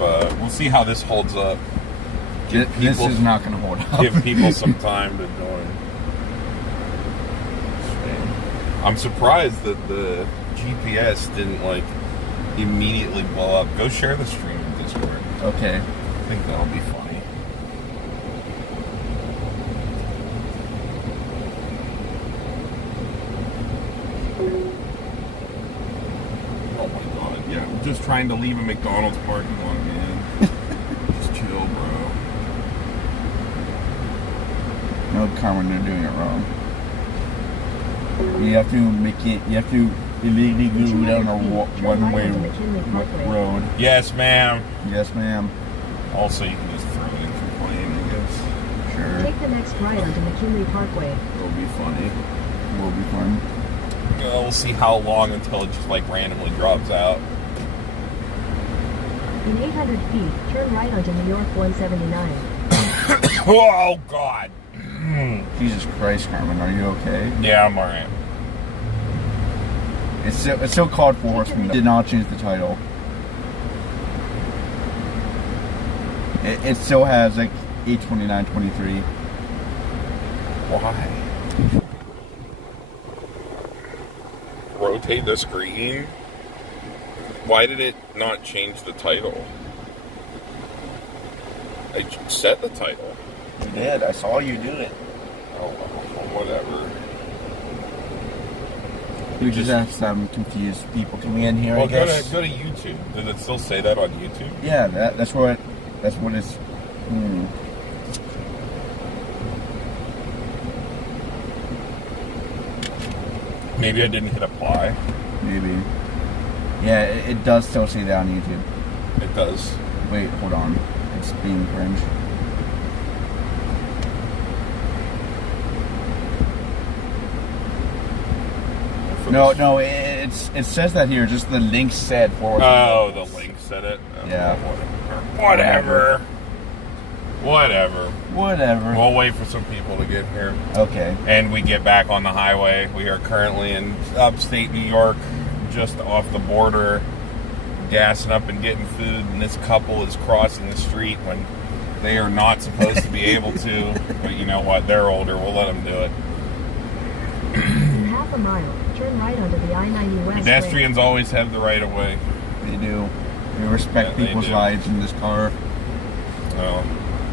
we'll see how this holds up. This is not going to hold up. Give people some time to join. I'm surprised that the GPS didn't like immediately blow up. Go share the stream in Discord. Okay. I think that'll be funny. Oh my god, yeah. I'm just trying to leave a McDonald's parking lot, man. Just chill, bro. No, Carmen, they're doing it wrong. You have to illegally go down a one-way road. Yes, ma'am. Yes, ma'am. Also, you can just throw it in complaint, I guess. Sure. Take the next right onto McKinley Parkway. It'll be funny. Will be fun. We'll see how long until it just like randomly drops out. In 800 feet, turn right onto New York 179. Oh, God. Jesus Christ, Carmen, are you okay? Yeah, I'm alright. It's still called for horsemen. Did not change the title. It still has like 82923. Why? Rotate the screen? Why did it not change the title? I set the title. You did. I saw you do it. Oh, well, whatever. We just have some confused people coming in here. Well, I guess. go to YouTube. Does it still say that on YouTube? Yeah, that's what it's. Maybe I didn't hit apply. Maybe. Yeah, it does still say that on YouTube. It does. Wait, hold on. It's being cringe. No, it says that here. Just the link said for. Oh, the link said it. Oh, yeah. Whatever. We'll wait for some people to get here. Okay. And we get back on the highway. We are currently in upstate New York, just off the border, gassing up and getting food. And this couple is crossing the street when they are not supposed to be able to. But you know what? They're older. We'll let them do it. In half a mile, turn right onto the I-90 West. Pedestrians always have the right of way. They do. They respect people's lives in this car. Oh.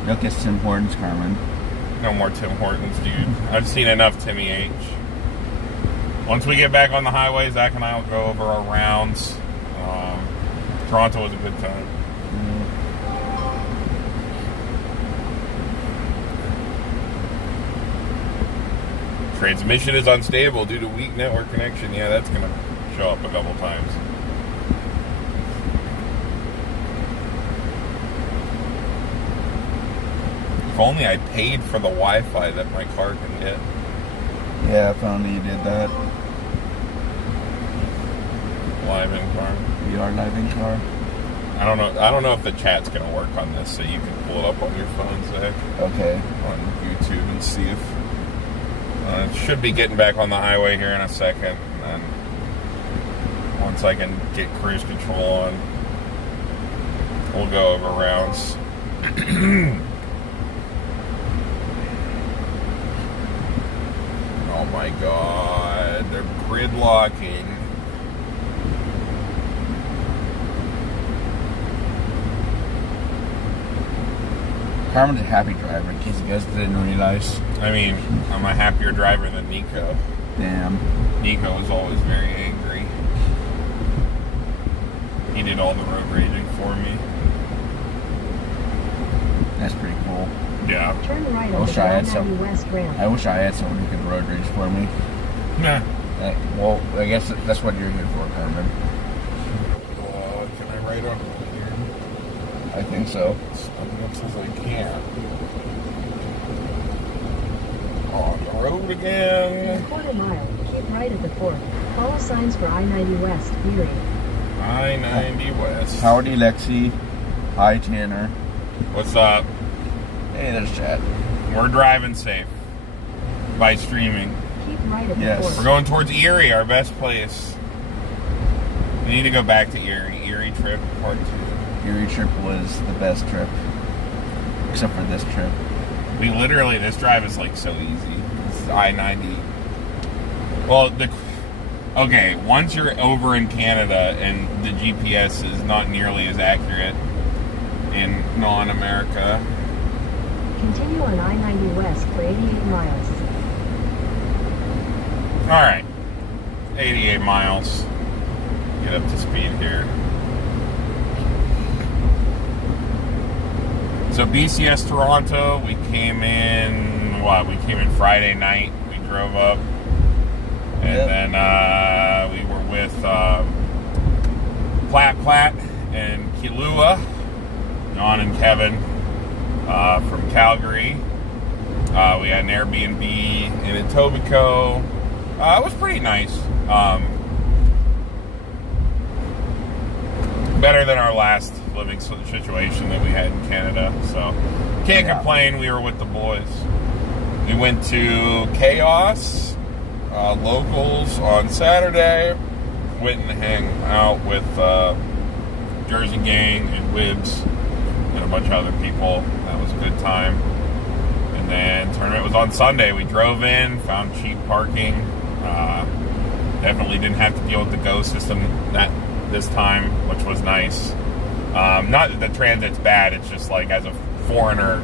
Look at Tim Hortons, Carmen. No more Tim Hortons, dude. I've seen enough Timmy H. Once we get back on the highway, Zach and I will go over our rounds. Toronto was a good time. Transmission is unstable due to weak network connection. Yeah, that's going to show up a couple times. If only I paid for the Wi-Fi that my car can get. Yeah, if only you did that. Live in car. We are live in car. I don't know if the chat's gonna work on this, so you can pull it up on your phone, Zach. Okay. On YouTube and see if it should be getting back on the highway here in a second, and then once I can get cruise control on, we'll go over rounds. Oh my god, they're gridlocking. Carmen's a happy driver, in case you guys didn't realize. I mean, I'm a happier driver than Nico. Damn. Nico was always very angry. He did all the road raging for me. That's pretty cool. Yeah. Turn right I onto wish the I had I-90 West ramp. I wish I had someone who could road rage for me. Nah. Well, I guess that's what you're here for, Carmen. Can I write on here? I think so. Something says I can't. On the road In again. a quarter mile, keep right at the fork. Follow signs for I-90 West, Erie. I-90 West. Howdy, Lexi. Hi, Tanner. What's up? Hey, there's Chad. We're driving safe by streaming. Keep right at the Yes. We're fork. going towards Erie, our best place. We need to go back to Erie. Erie trip, part 2. Erie trip was the best trip, except for this trip. We literally, this drive is like so easy. This is I-90. Well, okay, once you're over in Canada and the GPS is not nearly as accurate in non-America. Continue on I-90 West for 88 miles. All right, 88 miles. Get up to speed here. So BCS Toronto, we came in, we came in Friday night. We drove up. And then we were with Platt and Kilua, John and Kevin from Calgary. We had an Airbnb in Etobicoke. It was pretty nice. Better than our last living situation that we had in Canada. So can't complain. We were with the boys. We went to Chaos Locals on Saturday. Went and hang out with Jersey Gang and Wibbs and a bunch of other people. That was a good time. And then tournament was on Sunday. We drove in, found cheap parking. Definitely didn't have to deal with the GO system this time, which was nice. Not that the transit's bad, it's just like as a foreigner,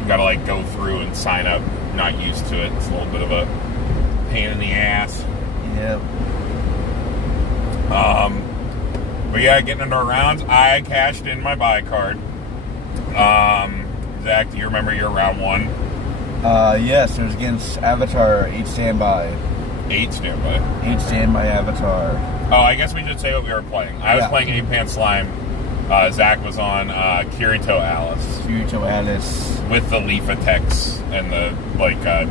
you gotta like go through and sign up. Not used to it. It's a little bit of a pain in the ass. Yep. But yeah, getting into our rounds, I cashed in my buy card. Zach, do you remember your round one? Yes, it was against Avatar 8 standby. 8 standby. 8 standby Avatar. Oh, I guess we should say what we were playing. I was playing 8-Pan Slime. Zach was on Kirito Alice. Kirito Alice. With the Leaf Attacks and the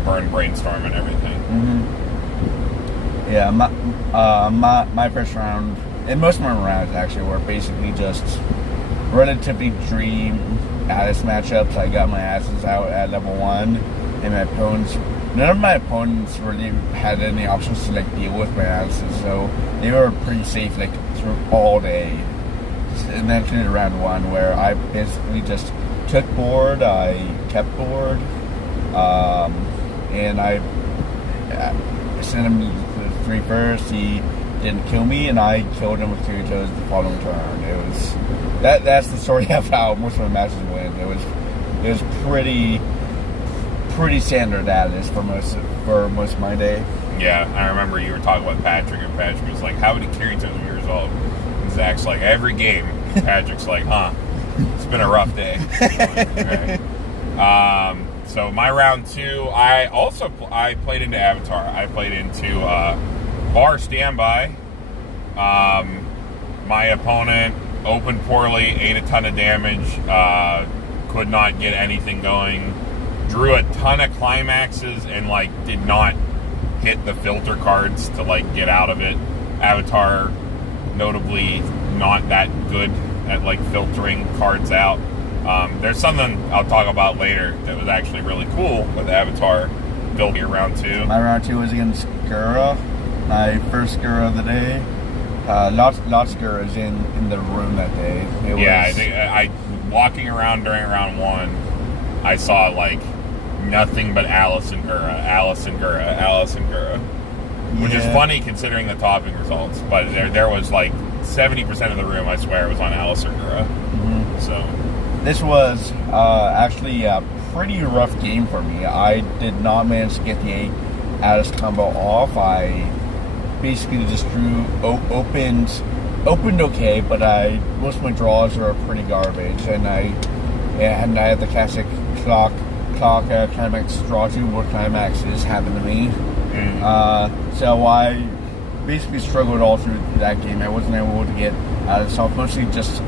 Burn Brainstorm and everything. Mm-hmm. Yeah, my first round, and most of my rounds actually were basically just relatively dream Alice matchups. I got my asses out at level 1, and none of my opponents really had any options to deal with my Alices, so they were pretty safe through all day. And then to round 1, where I basically just took board, I kept board, and I sent him to the 3 first. He didn't kill me, and I killed him with Kiritos the following turn. It was that's the story of how most of my matches win. It was pretty standard Alice for most of my day. Yeah, I remember you were talking about Patrick, and Patrick was like, "How many Kiritos years old?" And Zach's like, "Every game." Patrick's like, "Huh, it's been a rough day." Right. So my round 2, I played into Avatar. I played into Bar Standby. My opponent opened poorly, ate a ton of damage, could not get anything going, drew a ton of climaxes, and did not hit the filter cards to get out of it. Avatar, notably not that good at filtering cards out. There's something I'll talk about later that was actually really cool with Avatar built your round 2. My round 2 was against Gura. My first Gura of the day. Lots of Guras in the room that day. I think walking around during round 1, I saw nothing but Alice and Gura, which is funny considering the topping results. But there was 70% of the room, I swear, was on Alice or Gura. Mm-hmm. So this was actually a pretty rough game for me. I did not manage to get the Alice combo off. I basically just opened okay, but most of my draws are pretty garbage, and I had the classic clock climax draw 2 more climaxes happen to me. So I basically struggled all through that game. I wasn't able to get out of it, so I mostly just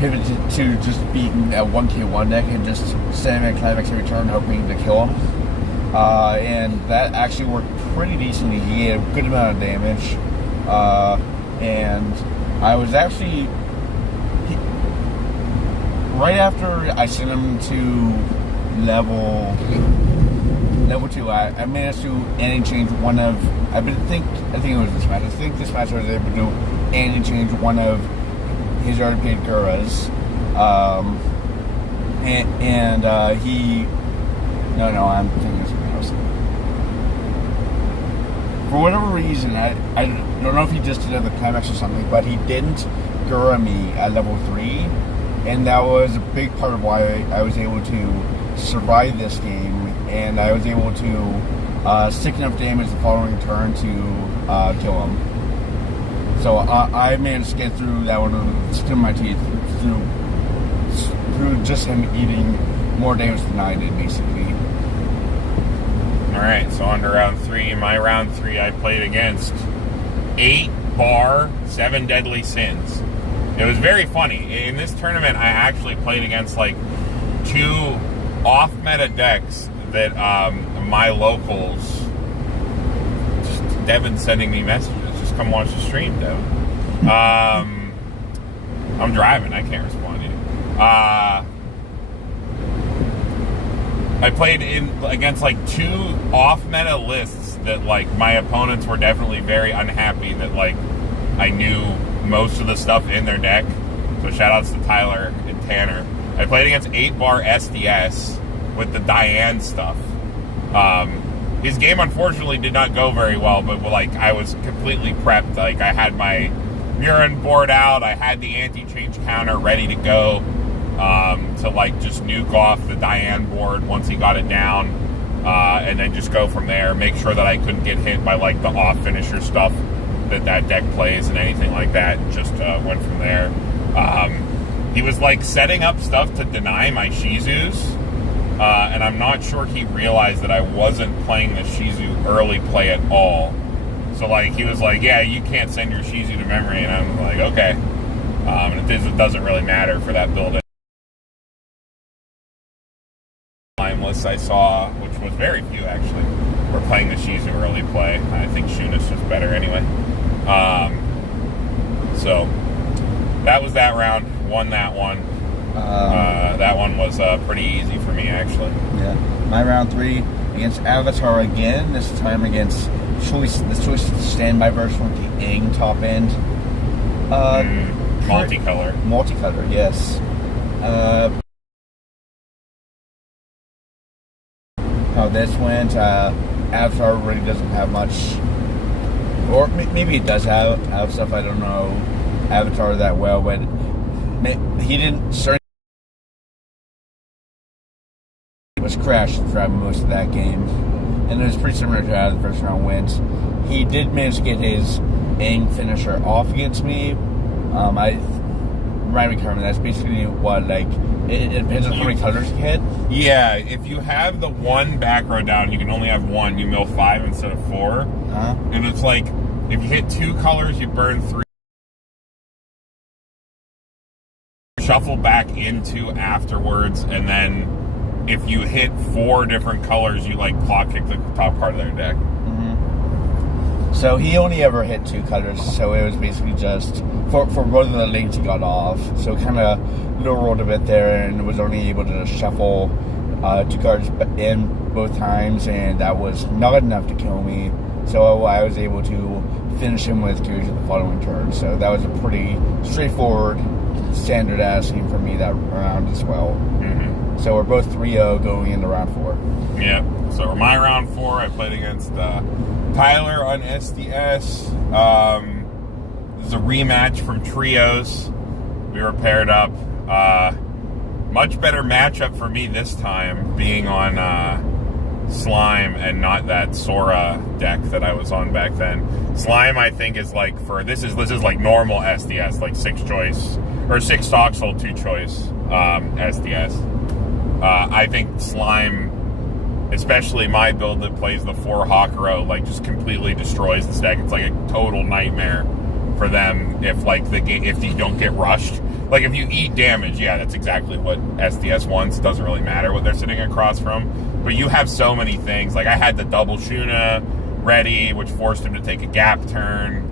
pivoted to just beating a 1k1 deck and just sending a climax every turn, hoping to kill him. And that actually worked pretty decently. He had a good amount of damage, and I was actually right after I sent him to level 2. I managed to anti-change one of. I think it was this match. I think this match I was able to anti-change one of his already played Guras, He. No, I'm thinking of something else. For whatever reason, I don't know if he just did it at the climax or something, but he didn't Gura me at level 3, and that was a big part of why I was able to survive this game, and I was able to stick enough damage the following turn to kill him. So I managed to get through that one with the skin of my teeth through just him eating more damage than I did, basically. Alright, so on to round 3. My round 3, I played against 8 bar 7 deadly sins. It was very funny. In this tournament, I actually played against like 2 off-meta decks that my locals, just Devin's sending me messages. Just come watch the stream, Devin. I'm driving. I can't respond to you. I played against like 2 off-meta lists that like my opponents were definitely very unhappy that like I knew most of the stuff in their deck. So shout outs to Tyler and Tanner. I played against 8 bar SDS with the Diane stuff. His game unfortunately did not go very well, but like I was completely prepped. Like I had my Murin board out, I had the anti-change counter ready to go. To like just nuke off the Diane board once he got it down, and then just go from there. Make sure that I couldn't get hit by like the off finisher stuff that deck plays and anything like that. Just went from there. He was like setting up stuff to deny my Shizus, and I'm not sure he realized that I wasn't playing the Shizu early play at all. So like he was like, "Yeah, you can't send your Shizu to memory," and I'm like, "Okay." And it doesn't really matter for that build. Lists I saw, which was very few actually, were playing the Shizu early play. I think Shunis was better anyway. So that was that round. Won that one. That one was pretty easy for me actually. Yeah, my round 3 against Avatar again. This time against the choice standby version with the Aang top end. Multicolor, yes. How this went, Avatar really doesn't have much, or maybe it does have stuff. I don't know Avatar that well, but he didn't start. It was crashed throughout most of that game, and it was pretty similar to how the first round went. He did manage to get his Aang finisher off against me. Remind me, Carmen, that's basically what, like, it depends on how many colors you hit. Yeah, if you have the 1 back row down, you can only have 1. You mill 5 instead of 4. And it's like, if you hit 2 colors, you burn 3. Shuffle back into afterwards, and then if you hit 4 different colors, you, like, paw kick the top card of their deck. So he only ever hit 2 colors, so it was basically just for both of the lanes he got off. So kind of low rolled a bit there, and was only able to shuffle 2 cards in both times, and that was not enough to kill me. So I was able to finish him with Gears the following turn. So that was a pretty straightforward, standard ass game for me that round as well. So we're both 3-0 going into round 4. Yeah. So my round 4, I played against Tyler on SDS. This is a rematch from Trios. We were paired up. Much better matchup for me this time, being on Slime and not that Sora deck that I was on back then. Slime, I think, is like this is like normal SDS, like 6 choice or 6 Stocksoul 2 choice SDS. I think Slime, especially my build that plays the 4 Hakuro, like just completely destroys this deck. It's like a total nightmare for them if you don't get rushed. Like if you eat damage, yeah, that's exactly what SDS wants. It doesn't really matter what they're sitting across from. But you have so many things. Like I had the double Shuna ready, which forced him to take a gap turn.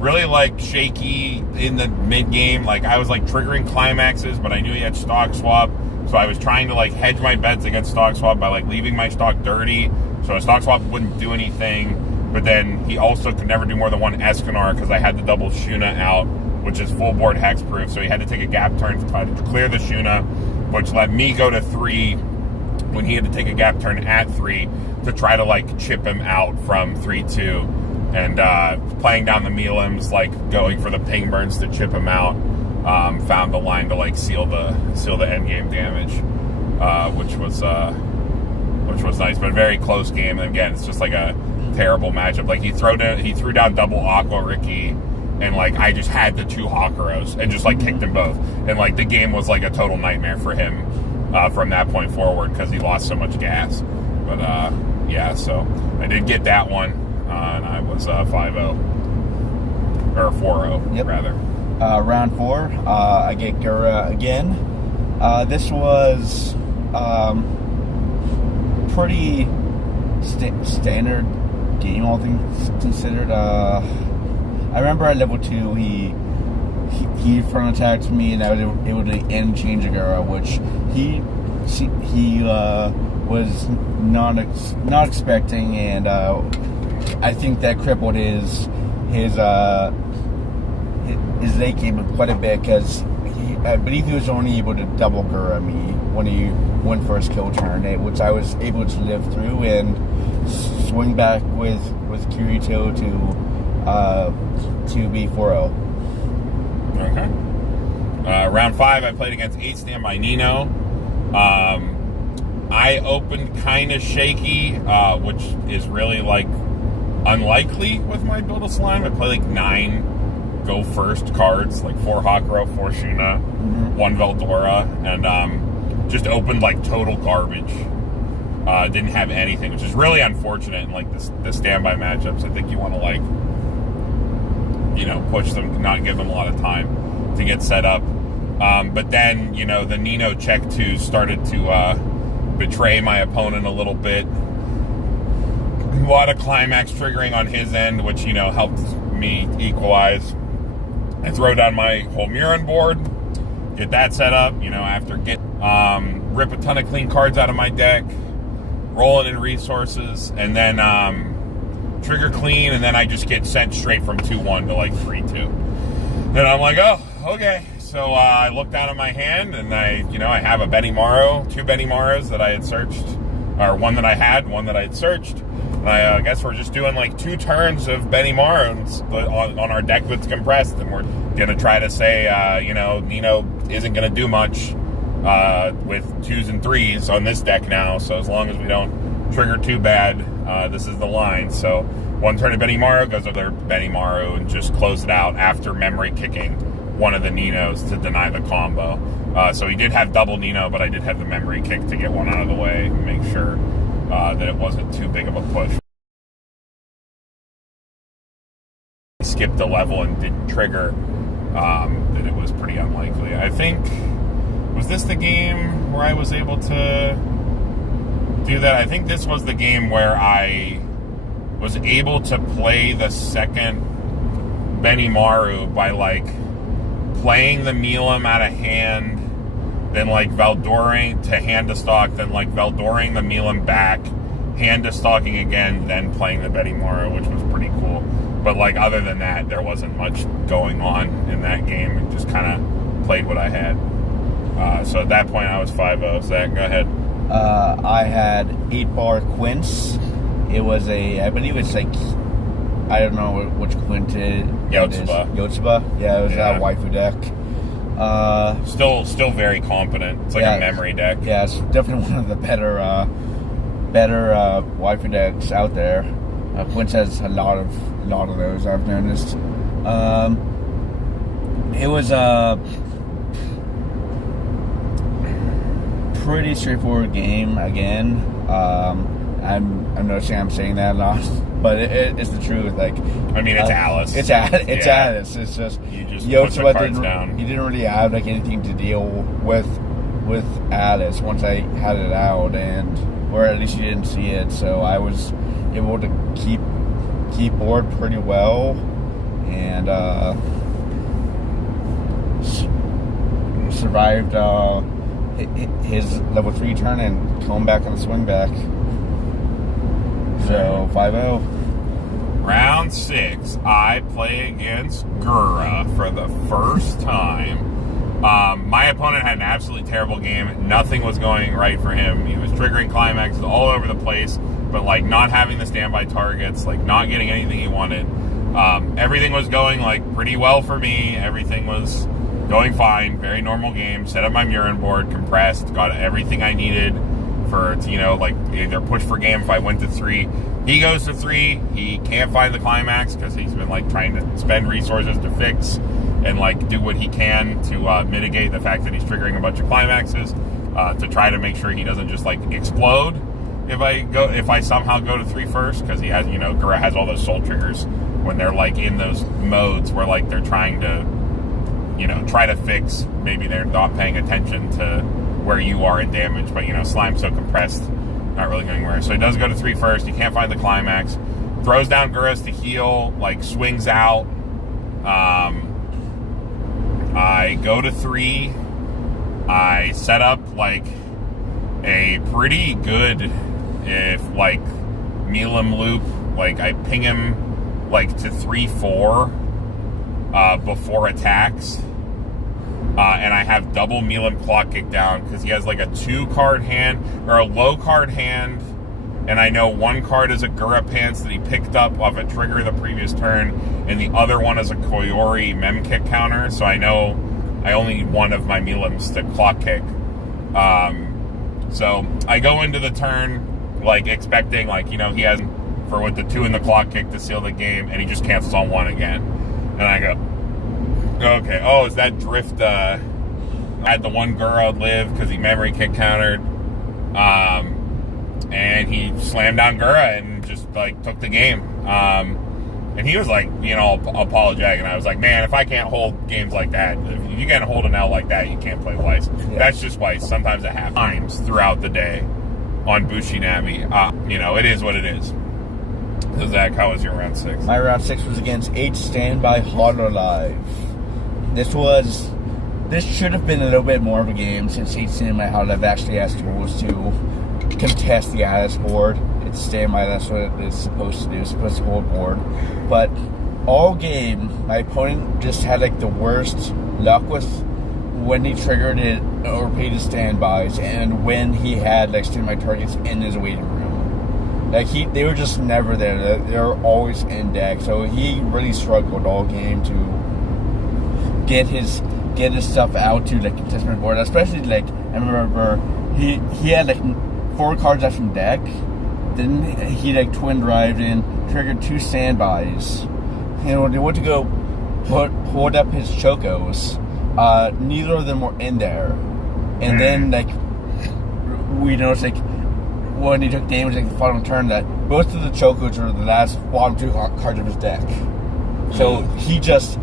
Really like shaky in the mid game. Like I was like triggering climaxes, but I knew he had stock swap. So I was trying to like hedge my bets against stock swap by like leaving my stock dirty, so a stock swap wouldn't do anything. But then he also could never do more than 1 Escanor because I had the double Shuna out which is full board hex proof. So he had to take a gap turn to try to clear the Shuna, which let me go to 3 when he had to take a gap turn at 3 to try to like chip him out from 3-2. And playing down the Mielims, like going for the ping burns to chip him out, found the line to like seal the end game damage, which was nice, but a very close game. And again, it's just like a terrible matchup. Like he threw down double Aqua Ricky, and like I just had the 2 Hakaros and just like kicked them both, and like the game was like a total nightmare for him from that point forward because he lost so much gas. But yeah, so I did get that one. And I was 5-0. Or 4-0, yep. Rather. Round 4, I get Gura again. This was pretty standard game, all things considered. I remember at level 2, he front attacked me, and I was able to end change Gura, which he was not expecting, and I think that crippled his late game quite a bit, because I believe he was only able to double Gura me when he went for his kill turn, which I was able to live through and swing back with Kirito to be 4-0. Okay. Round 5, I played against 8 standby Nino. I opened kind of shaky, which is really like unlikely with my build of slime. I play like 9 go first cards, like 4 Hakuro, 4 Shuna, 1 Veldora, and just opened like total garbage. Didn't have anything, which is really unfortunate in like the standby matchups. I think you want to like, you know, push them, not give them a lot of time to get set up. But then, you know, the Nino check 2 started to betray my opponent a little bit. A lot of climax triggering on his end, which, you know, helped me equalize. I throw down my whole Murin board, get that set up, you know, after rip a ton of clean cards out of my deck, rolling in resources, and then trigger clean, and then I just get sent straight from 2-1 to like 3-2. Then I'm like, oh, okay. So I look down at my hand, and I have a Benimaru, 2 Benimarus that I had searched, or one that I had, one that I had searched. And I guess we're just doing like 2 turns of Benimarus on our deck that's compressed, and we're gonna try to say, Nino isn't gonna do much with 2s and 3s on this deck now. So as long as we don't trigger too bad, this is the line. So 1 turn of Benimaru, goes over Benimaru and just close it out after memory kicking one of the Ninos to deny the combo. So he did have double Nino, but I did have the memory kick to get one out of the way and make sure that it wasn't too big of a push. Skipped a level and didn't trigger, then it was pretty unlikely. I think, was this the game where I was able to do that? I think this was the game where I was able to play the second Benimaru by like playing the Milim out of hand, then like Veldoring to hand to stock, then like Veldoring the Milim back, hand to stalking again, then playing the Benimaru, which was pretty cool. But like other than that, there wasn't much going on in that game. It just kind of played what I had. So at that point, I was 5-0. Zach, go ahead. I had 8-bar Quince. It was I believe it's like, I don't know which Quint it is. Yotsuba. Yeah, it was that waifu deck. Still very competent. It's like a memory deck. Yeah, it's definitely one of the better waifu decks out there. Quince has a lot of those, I've noticed. It was a pretty straightforward game again. I'm noticing I'm saying that a lot, but it's the truth. Like, I mean, it's Alice. It's Alice. It's just you just Yotsuba put the cards down. He didn't really have like anything to deal with Alice once I had it out, or at least you didn't see it. So I was able to keep board pretty well, and survived his level 3 turn and come back on the swing back. So 5-0. Round 6, I play against Gura for the first time. My opponent had an absolutely terrible game. Nothing was going right for him. He was triggering climaxes all over the place, but like not having the standby targets, like not getting anything he wanted. Everything was going like pretty well for me. Everything was going fine. Very normal game. Set up my Murin board, compressed, got everything I needed for, you know, like either push for game if I went to 3. He goes to 3. He can't find the climax because he's been like trying to spend resources to fix and like do what he can to mitigate the fact that he's triggering a bunch of climaxes to try to make sure he doesn't just like explode if I somehow go to 3 first, because he has, you know, Gura has all those soul triggers when they're like in those modes where like they're trying to, you know, try to fix, maybe they're not paying attention to where you are in damage, but you know, Slime's so compressed, not really going anywhere. So he does go to 3 first. He can't find the climax. Throws down Gura's to heal, like swings out. I go to 3. I set up like a pretty good, if like Milim loop, like I ping him like to 3-4 before attacks. And I have double Milim clock kick down because he has like a 2-card hand or a low card hand, and I know 1 card is a Gura Pants that he picked up off a trigger the previous turn, and the other one is a Koyori Mem Kick counter, so I know I only need one of my Milims to clock kick. So I go into the turn like expecting, like, you know, he has for with the 2 in the clock kick to seal the game, and he just cancels on 1 again, and I go, okay, oh, is that drift? I had the 1 Gura live because he memory kick countered, and he slammed down Gura and just like took the game. And he was like, you know, apologetic, and I was like, man, if I can't hold games like that, if you can't hold an L like that, you can't play Weiss. Yeah. That's just Weiss. Sometimes it happens throughout the day on Bushinami. You know, it is what it is. So Zach, how was your round 6? My round 6 was against 8 Standby Hololive. This should have been a little bit more of a game since 8 Standby Hololive actually has tools to contest the Atlas board. It's standby, that's what it's supposed to do. It's supposed to hold board. But all game, my opponent just had like the worst luck with when he triggered it or paid his standbys, and when he had like standby targets in his waiting room. Like they were just never there. They were always in deck. So he really struggled all game to get his stuff out to like contestment board. Especially like I remember he had like 4 cards left from deck. Then he like twin drived in, triggered 2 standbys. And when he went to go hold up his chocos, neither of them were in there. And then like we noticed like when he took damage like the final turn that both of the chocos were the last bottom 2 cards of his deck. So he just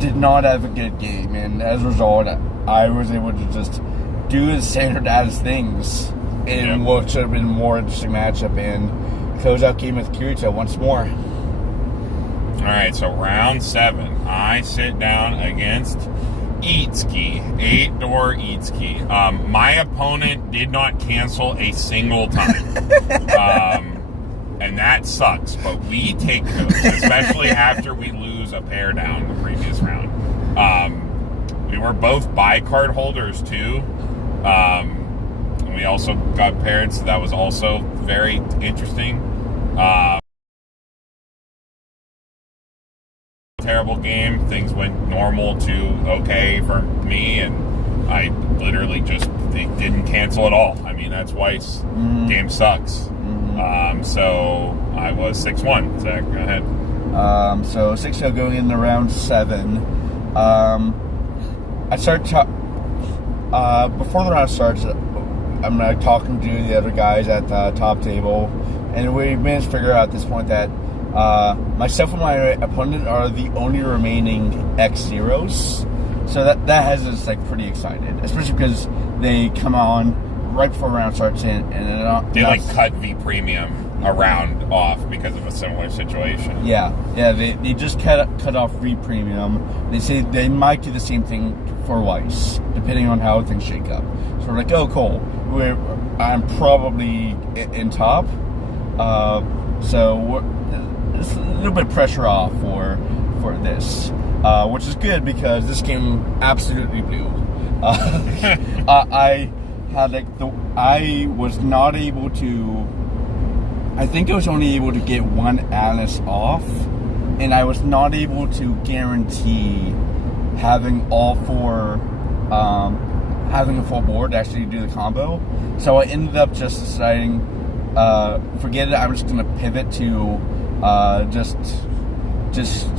did not have a good game, and as a result I was able to just do the standard as things in what should have been a more interesting matchup and close out game with Kirito once more. Alright, so round 7. I sit down against Eatski. 8-door Eatski. My opponent did not cancel a single time. And that sucks, but we take those, especially after we lose a pair down the previous round. We were both bi-card holders too. We also got paired, so that was also very interesting. Terrible game. Things went normal to okay for me, and I literally just didn't cancel at all. I mean, that's Weiss. Game sucks. So I was 6-1. Zach, go ahead. So 6-0 going into round 7. I started before the round starts. I'm talking to the other guys at the top table, and we managed to figure out at this point that myself and my opponent are the only remaining X-Zeros. So that has us like pretty excited, especially because they come on right before round starts and they like cut V Premium a round off because of a similar situation. Yeah, they just cut off V Premium. They say they might do the same thing for Weiss, depending on how things shake up. So we're like, oh, cool. I'm probably in top. So a little bit of pressure off for this, which is good because this game absolutely blew. I was not able to. I think I was only able to get one Alice off, and I was not able to guarantee having all four, having a full board to actually do the combo. So I ended up just deciding, forget it. I'm just gonna pivot to just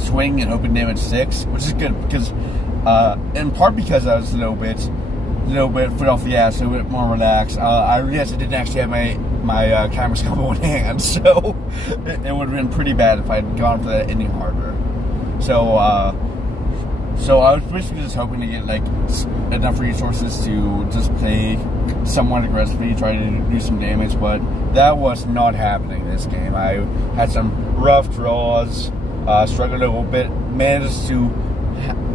swing and hoping damage 6, which is good because, in part because I was a little bit foot off the gas, a little bit more relaxed. I realized I didn't actually have my camera's combo in hand, so it would have been pretty bad if I had gone for that any harder. So I was basically just hoping to get like enough resources to just play somewhat aggressively, try to do some damage, but that was not happening this game. I had some rough draws, struggled a little bit, managed to.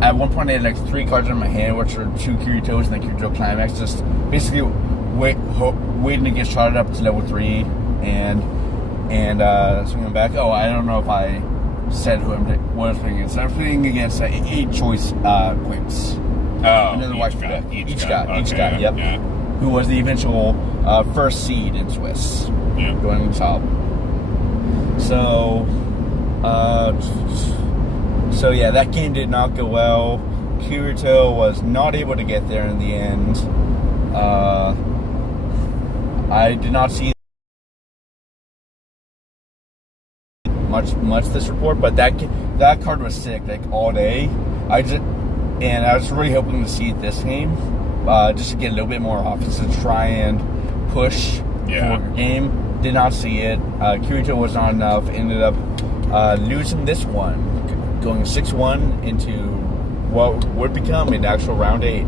At one point, I had like 3 cards in my hand, which are 2 Kiritos and then Kirito Climax. Just basically waiting to get shot up to level 3 and swinging back. Oh, I don't know if I said what I was playing against. I was playing against 8 choice quints. Oh, Another white deck. Each got. Yep. Yeah. Who was the eventual first seed in Swiss? Yeah. Going to the top. So yeah, that game did not go well. Kirito was not able to get there in the end. I did not see much this report, but that card was sick like all day. I was really hoping to see it this game, just to get a little bit more offense to try and push for the game. Did not see it. Kirito was not enough. Ended up losing this one, going 6-1 into what would become an actual round 8.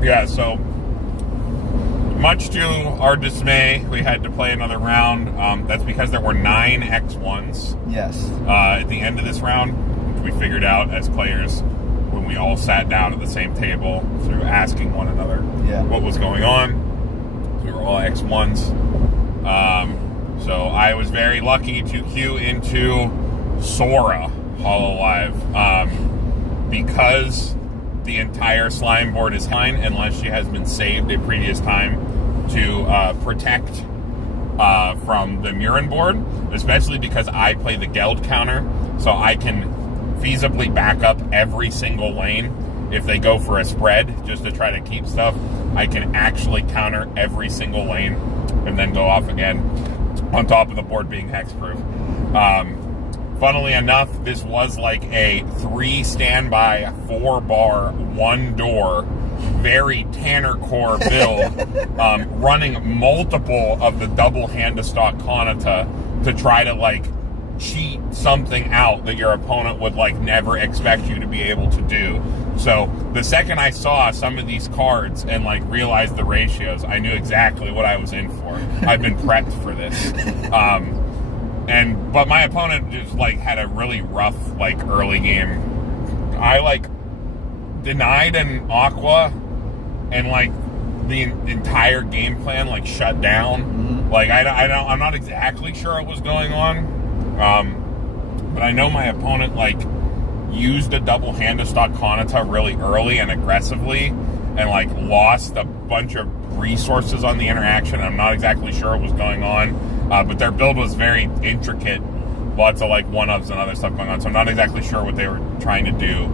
Yeah, so much to our dismay, we had to play another round. That's because there were 9 X1s. Yes. At the end of this round, which we figured out as players when we all sat down at the same table through asking one another what was going on. We were all X1s. So I was very lucky to queue into Sora Hololive, because the entire slime board is fine unless she has been saved a previous time to protect from the Murin board, especially because I play the Geld counter, so I can feasibly back up every single lane. If they go for a spread just to try to keep stuff, I can actually counter every single lane and then go off again, on top of the board being hexproof. Funnily enough, this was like a 3 standby, 4 bar, 1 door, very Tanner core build, running multiple of the double hand to stock Kanata to try to like cheat something out that your opponent would like never expect you to be able to do. So the second I saw some of these cards and like realized the ratios, I knew exactly what I was in for. I've been prepped for this. But my opponent just like had a really rough like early game. I like denied an Aqua and like the entire game plan like shut down. Mm-hmm. Like I'm not exactly sure what was going on, but I know my opponent like used a double hand to stock Kanata really early and aggressively, and like lost a bunch of resources on the interaction. I'm not exactly sure what was going on, but their build was very intricate, lots of like one-ups and other stuff going on, so I'm not exactly sure what they were trying to do,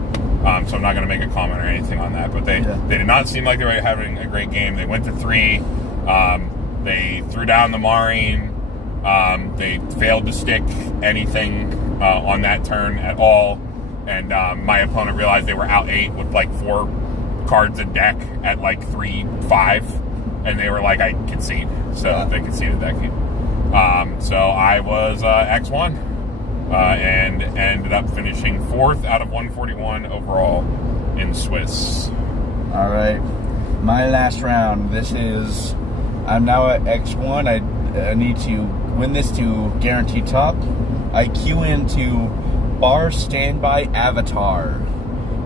so I'm not going to make a comment or anything on that, but they did not seem like they were having a great game. They went to 3, they threw down the Marine, they failed to stick anything on that turn at all, and my opponent realized they were out 8 with like 4 cards a deck at like 3-5, and they were like, I concede. So they conceded that game. So I was X1 and ended up finishing 4th out of 141 overall in Swiss. All right, my last round. I'm now at X1. I need to win this to guarantee top. I queue into Bar Standby Avatar.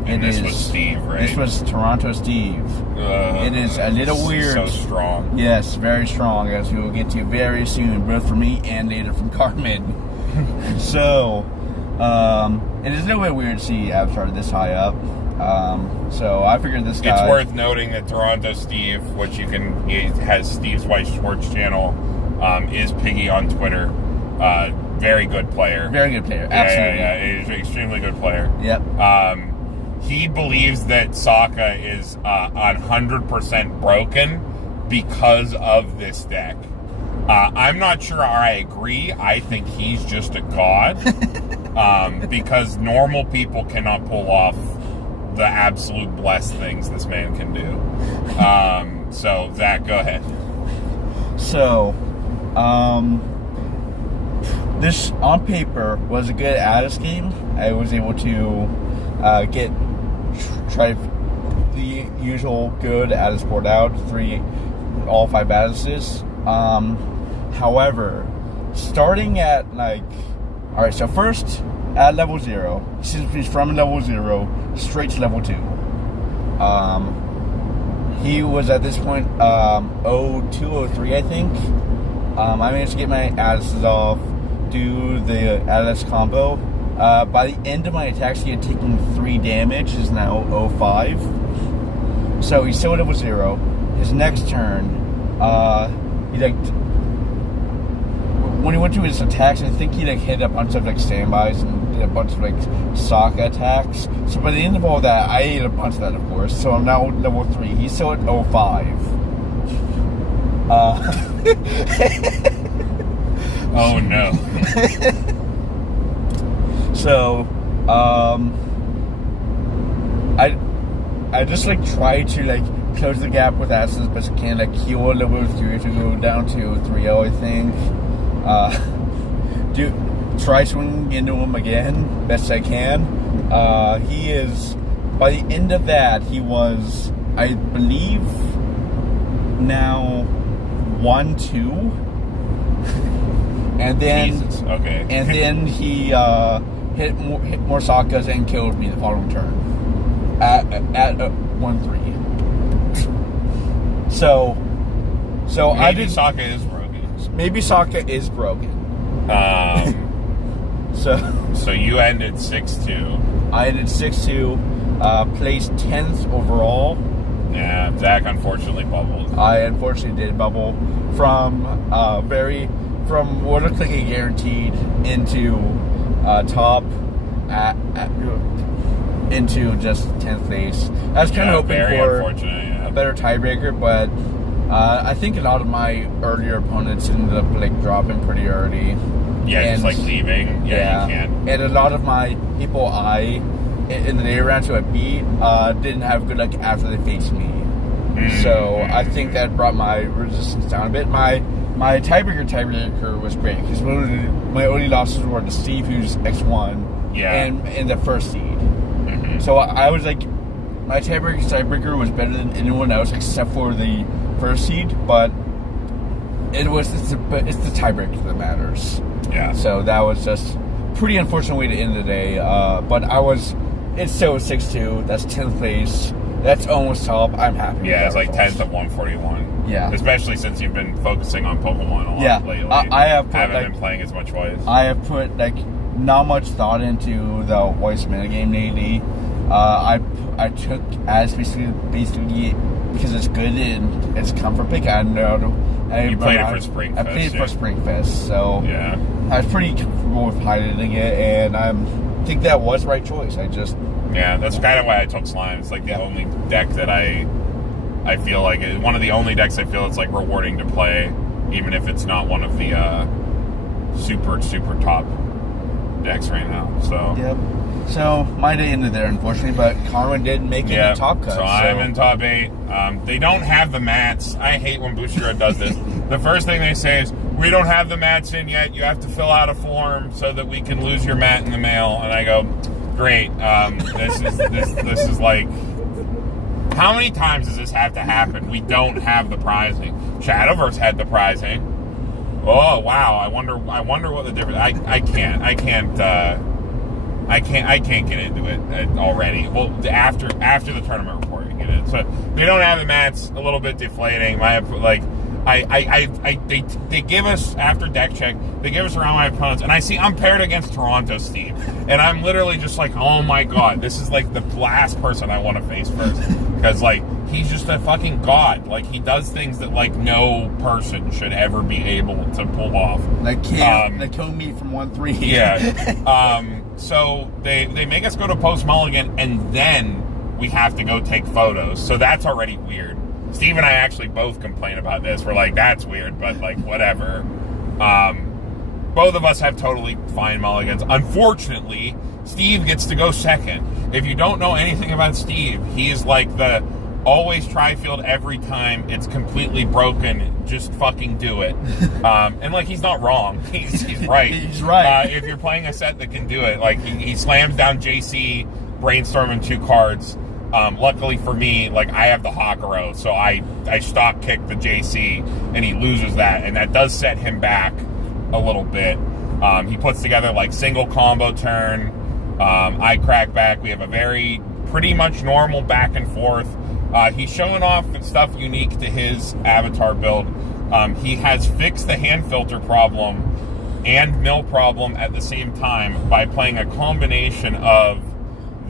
And this was Steve, right? This was Toronto Steve. It is a little weird. So strong. Yes, very strong, as we will get to very soon, both from me and later from Carmen. So, it is a little bit weird to see Avatar this high up. So I figured this guy... It's worth noting that Toronto Steve, which it has Steve's White Schwartz channel, is Piggy on Twitter. Very good player. Very good player, absolutely. Yeah, he's an extremely good player. Yep. He believes that Sokka is 100% broken because of this deck. I'm not sure I agree. I think he's just a god. Because normal people cannot pull off the absolute blessed things this man can do. So, Zach, go ahead. So, this on paper was a good Addis game. I was able to try the usual good Addis board out, all 5 Addises. However, starting at alright, so first at level 0, he's from level 0 straight to level 2. He was at this point 02, 03, I think. I managed to get my Addises off, do the Addis combo. By the end of my attacks, he had taken 3 damage. He's now 05. So he's still at level 0. His next turn, when he went to his attacks, I think he hit a bunch of standbys and did a bunch of Sokka attacks. So by the end of all that, I ate a bunch of that, of course. So I'm now level 3. He's still at 05. Oh no. So, I just try to close the gap with Asses as best I can. Heal a level 3 to go down to 3-0, I think. Try swinging into him again best I can. He is, by the end of that, he was, I believe, now 1-2. And then, Jesus. Okay. And then he hit more Sokkas and killed me the following turn at 1-3. So Maybe I did. Sokka is broken. Maybe Sokka is broken. So you ended 6-2. I ended 6-2, placed 10th overall. Yeah, Zach unfortunately bubbled. I unfortunately did bubble from what looked like a guaranteed into top into just 10th place. I was kind of hoping for a better tiebreaker, but I think a lot of my earlier opponents ended up dropping pretty early. Yeah, and, just leaving. Yeah, you can't. And a lot of my people in the day round who I beat didn't have good luck after they faced me. Mm-hmm. So I think that brought my resistance down a bit. My tiebreaker was great because my only losses were to Steve, who's X1, and in the first seed. Mm-hmm. So I was my tiebreaker was better than anyone else except for the first seed, but it's the tiebreaker that matters. Yeah. So that was just pretty unfortunate way to end the day. But it's still 6-2. That's 10th place. That's almost top. I'm happy. Yeah, it's 10th at 141. Yeah. Especially since you've been focusing on Pokemon a lot lately. I haven't been playing as much Voice. I have put not much thought into the Voice metagame lately. I took as basically because it's good and it's comfort pick. You played it for Springfest. I played it for Springfest, so yeah. I was pretty comfortable with highlighting it, and I think that was the right choice. That's kind of why I took Slime. It's the only deck that I feel like it's one of the only decks I feel it's rewarding to play, even if it's not one of the super top decks right now. So yep. So my day ended there, unfortunately, but Carwin did make it the top cut. So I'm in top 8. They don't have the mats. I hate when Bushiroad does this. The first thing they say is, "We don't have the mats in yet. You have to fill out a form so that we can lose your mat in the mail." And I go, "Great. This is how many times does this have to happen? We don't have the prizing. Shadowverse had the prizing. Oh wow. I wonder what the difference. I can't get into it already. Well, after the tournament report, we get it. So they don't have the mats. A little bit deflating. They give us, after deck check, they give us around my opponents, and I see I'm paired against Toronto Steve, and I'm literally just like, oh my god, this is like the last person I want to face first, because like he's just a fucking god. Like he does things that like no person should ever be able to pull off. Like kill me from 1-3. Yeah. So they make us go to post mulligan, and then we have to go take photos. So that's already weird. Steve and I actually both complain about this. We're like, that's weird, but like, whatever. Both of us have totally fine mulligans. Unfortunately, Steve gets to go second. If you don't know anything about Steve, he's like the always tri-field every time it's completely broken. Just fucking do it. And like, he's not wrong. He's right. He's right. If you're playing a set that can do it, like he slams down JC, brainstorming 2 cards. Luckily for me, like I have the Hakaro, so I stock kick the JC, and he loses that, and that does set him back a little bit. He puts together like single combo turn. I crack back. We have a pretty much normal back and forth. He's showing off stuff unique to his avatar build. He has fixed the hand filter problem and mill problem at the same time by playing a combination of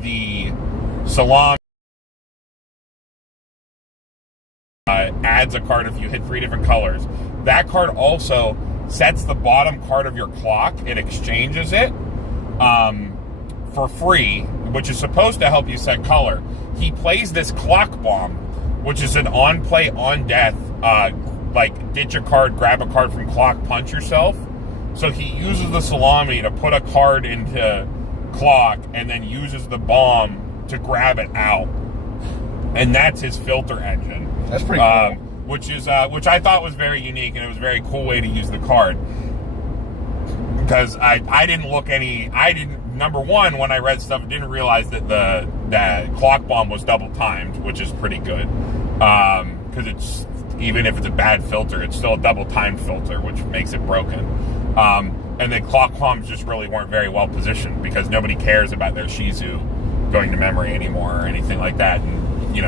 the Salami. Adds a card if you hit 3 different colors. That card also sets the bottom card of your clock. It exchanges it for free, which is supposed to help you set color. He plays this clock bomb, which is an on play, on death, like ditch a card, grab a card from clock, punch yourself. So he uses the salami to put a card into clock and then uses the bomb to grab it out. And that's his filter engine. That's pretty cool. Which I thought was very unique, and it was a very cool way to use the card. Because I didn't number one, when I read stuff, I didn't realize that the clock bomb was double timed, which is pretty good. Because it's, even if it's a bad filter, it's still a double timed filter, which makes it broken. And the clock bombs just really weren't very well positioned, because nobody cares about their Shizu going to memory anymore or anything like that. And,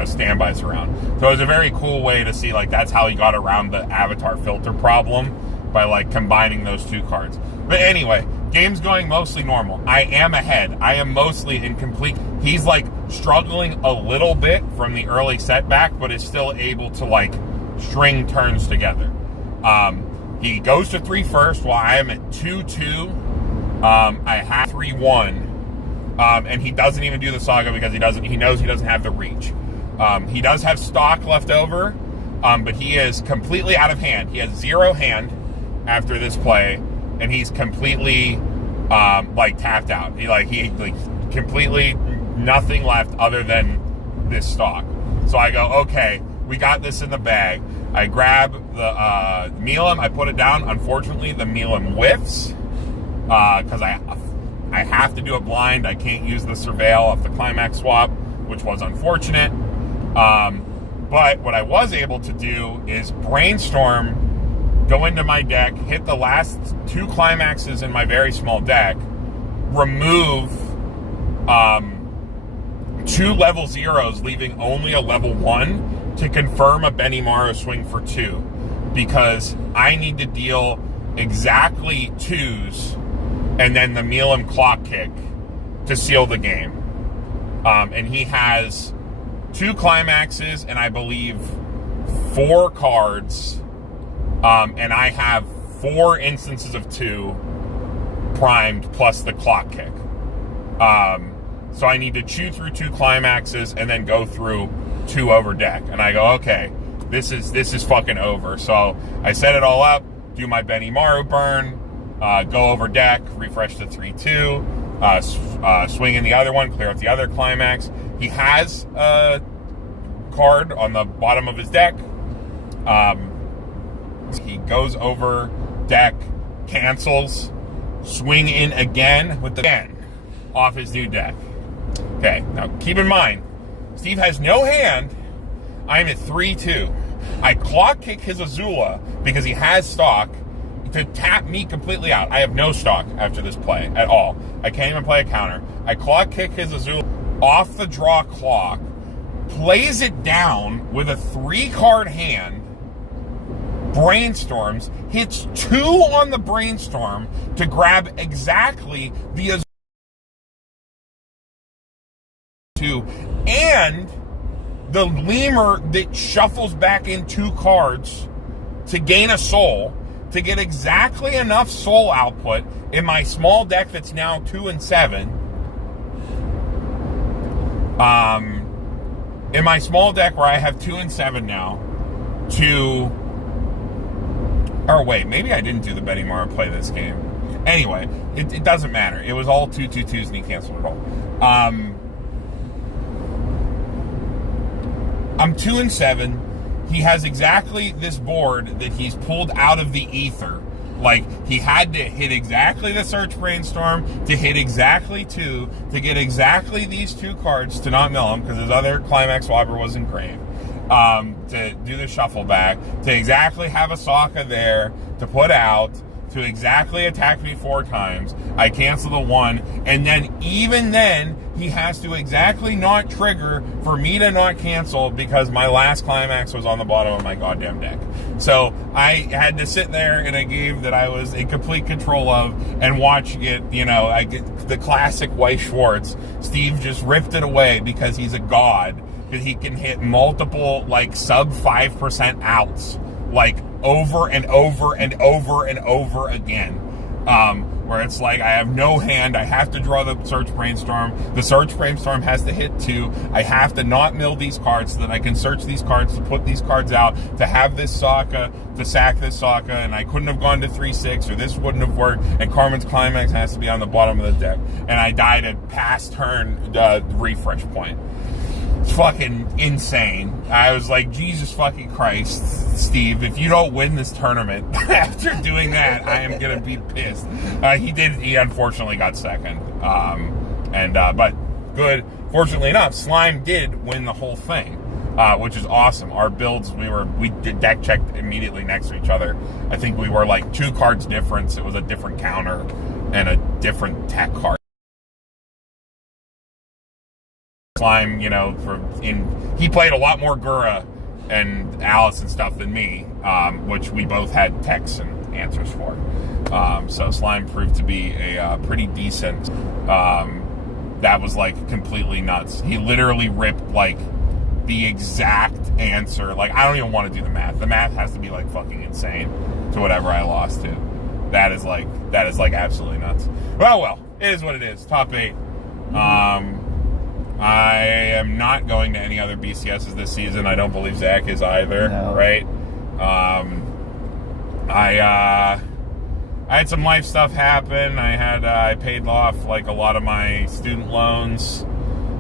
standbys around. So it was a very cool way to see, like, that's how he got around the avatar filter problem, by, like, combining those 2 cards. But anyway, game's going mostly normal. I am ahead. I am mostly incomplete. He's, like, struggling a little bit from the early setback, but is still able to, like, string turns together. He goes to 3 first, while I am at 2-2. I have 3-1. And he doesn't even do the saga because he knows he doesn't have the reach. He does have stock left over, but he is completely out of hand. He has 0 hand after this play, and he's completely tapped out. He completely nothing left other than this stock. So I go, okay, we got this in the bag. I grab the Milim, I put it down. Unfortunately, the Milim whiffs because I have to do a blind. I can't use the surveil off the climax swap, which was unfortunate. But what I was able to do is brainstorm, go into my deck, hit the last 2 climaxes in my very small deck, remove 2 level 0s, leaving only a level 1 to confirm a Benimaru swing for 2, because I need to deal exactly 2s and then the Milim clock kick to seal the game. And he has 2 climaxes and I believe 4 cards. And I have 4 instances of 2 primed plus the clock kick. So I need to chew through 2 climaxes and then go through 2 over deck. And I go, okay, this is fucking over. So I set it all up, do my Benimaru burn, go over deck, refresh the 3-2, swing in the other one, clear out the other climax. He has a card on the bottom of his deck. He goes over deck, cancels, swing in again with the pen off his new deck. Okay, now keep in mind, Steve has no hand. I'm at 3-2. I clock kick his Azula because he has stock to tap me completely out. I have no stock after this play at all. I can't even play a counter. I clock kick his Azula off the draw clock, plays it down with a 3-card hand, brainstorms, hits 2 on the brainstorm to grab exactly the 2, and the lemur that shuffles back in 2 cards to gain a soul, to get exactly enough soul output in my small deck that's now 2 and 7. In my small deck where I have 2 and 7 now, or wait, maybe I didn't do the Betty Mara play this game. Anyway, it doesn't matter. It was all 2/2/2s and he canceled it all. I'm 2 and 7. He has exactly this board that he's pulled out of the ether. Like, he had to hit exactly the search brainstorm to hit exactly 2 to get exactly these 2 cards to not mill him because his other climax wobber was engraved. To do the shuffle back, to exactly have a Sokka there to put out, to exactly attack me 4 times. I cancel the 1, and then even then, he has to exactly not trigger for me to not cancel because my last climax was on the bottom of my goddamn deck. So I had to sit there in a game that I was in complete control of and watch it, I get the classic Weiss Schwartz. Steve just ripped it away because he's a god, because he can hit multiple, sub 5% outs, over and over and over and over again. Where it's I have no hand, I have to draw the search brainstorm, the search brainstorm has to hit 2, I have to not mill these cards so that I can search these cards to put these cards out, to have this Sokka, to sack this Sokka, and I couldn't have gone to 3/6, or this wouldn't have worked, and Carmen's Climax has to be on the bottom of the deck, and I died at past turn refresh point. It's fucking insane. I was like, Jesus fucking Christ, Steve, if you don't win this tournament after doing that, I am gonna be pissed. He unfortunately got second. But good. Fortunately enough, Slime did win the whole thing, which is awesome. Our builds, we did deck checked immediately next to each other. I think we were 2 cards difference. It was a different counter and a different tech card. Slime, he played a lot more Gura and Alice and stuff than me, which we both had texts and answers for. So Slime proved to be a pretty decent. That was completely nuts. He literally ripped the exact answer. I don't even want to do the math. The math has to be fucking insane to whatever I lost to. That is absolutely nuts. Well, it is what it is. Top 8. I am not going to any other BCSs this season. I don't believe Zach is either, no. Right? I had some life stuff happen. I paid off a lot of my student loans,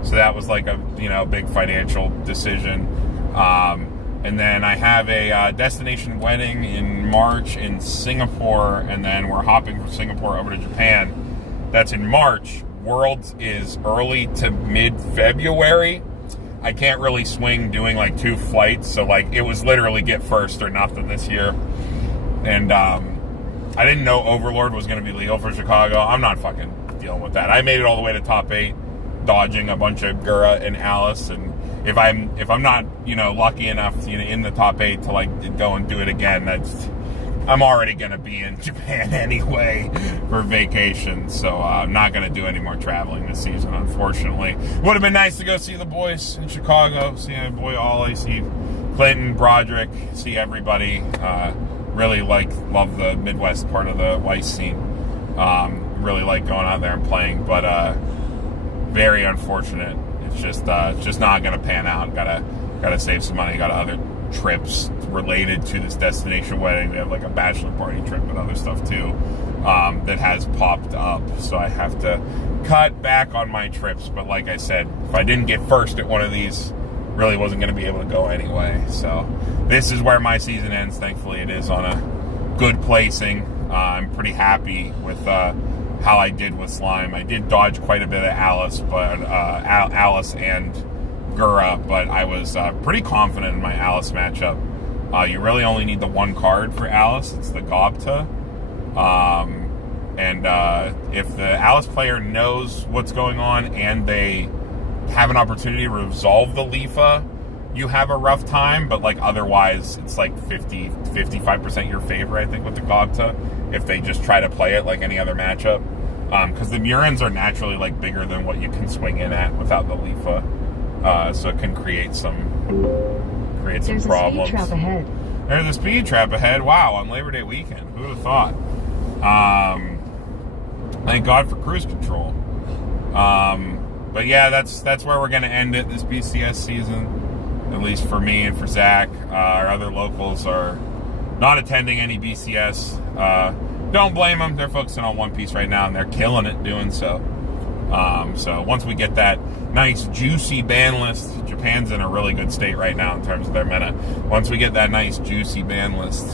so that was a big financial decision. And then I have a destination wedding in March in Singapore, and then we're hopping from Singapore over to Japan. That's in March. Worlds is early to mid-February. I can't really swing doing 2 flights, so it was literally get first or nothing this year. And I didn't know Overlord was going to be legal for Chicago. I'm not fucking dealing with that. I made it all the way to top 8, dodging a bunch of Gura and Alice, and if I'm not lucky enough in the top 8 to go and do it again, I'm already going to be in Japan anyway for vacation, so I'm not going to do any more traveling this season, unfortunately. Would have been nice to go see the boys in Chicago, see my boy Ollie, see Clinton, Broderick, see everybody. Really love the Midwest part of the Weiss scene. Really like going out there and playing, but very unfortunate. It's just not going to pan out. Gotta save some money. Got other trips related to this destination wedding. We have a bachelor party trip and other stuff too that has popped up, so I have to cut back on my trips. But like I said, if I didn't get first at one of these, really wasn't going to be able to go anyway. So this is where my season ends. Thankfully it is on a good placing. I'm pretty happy with how I did with Slime. I did dodge quite a bit of Alice, but Alice and Gura, but I was pretty confident in my Alice matchup. You really only need the 1 card for Alice. It's the Gobta. If the Alice player knows what's going on and they have an opportunity to resolve the Leafa, you have a rough time, but like otherwise it's like 55% your favor, I think, with the Gogta, if they just try to play it like any other matchup. Because the Murins are naturally like bigger than what you can swing in at without the Leafa. So it can create some There's problems. A speed trap ahead. There's a speed trap ahead. Wow, on Labor Day weekend. Who would have thought? Thank God for cruise control. But yeah, that's where we're going to end it this BCS season. At least for me and for Zach. Our other locals are not attending any BCS. Don't blame them. They're focusing on One Piece right now, and they're killing it doing so. So once we get that nice, juicy ban list, Japan's in a really good state right now in terms of their meta. Once we get that nice, juicy ban list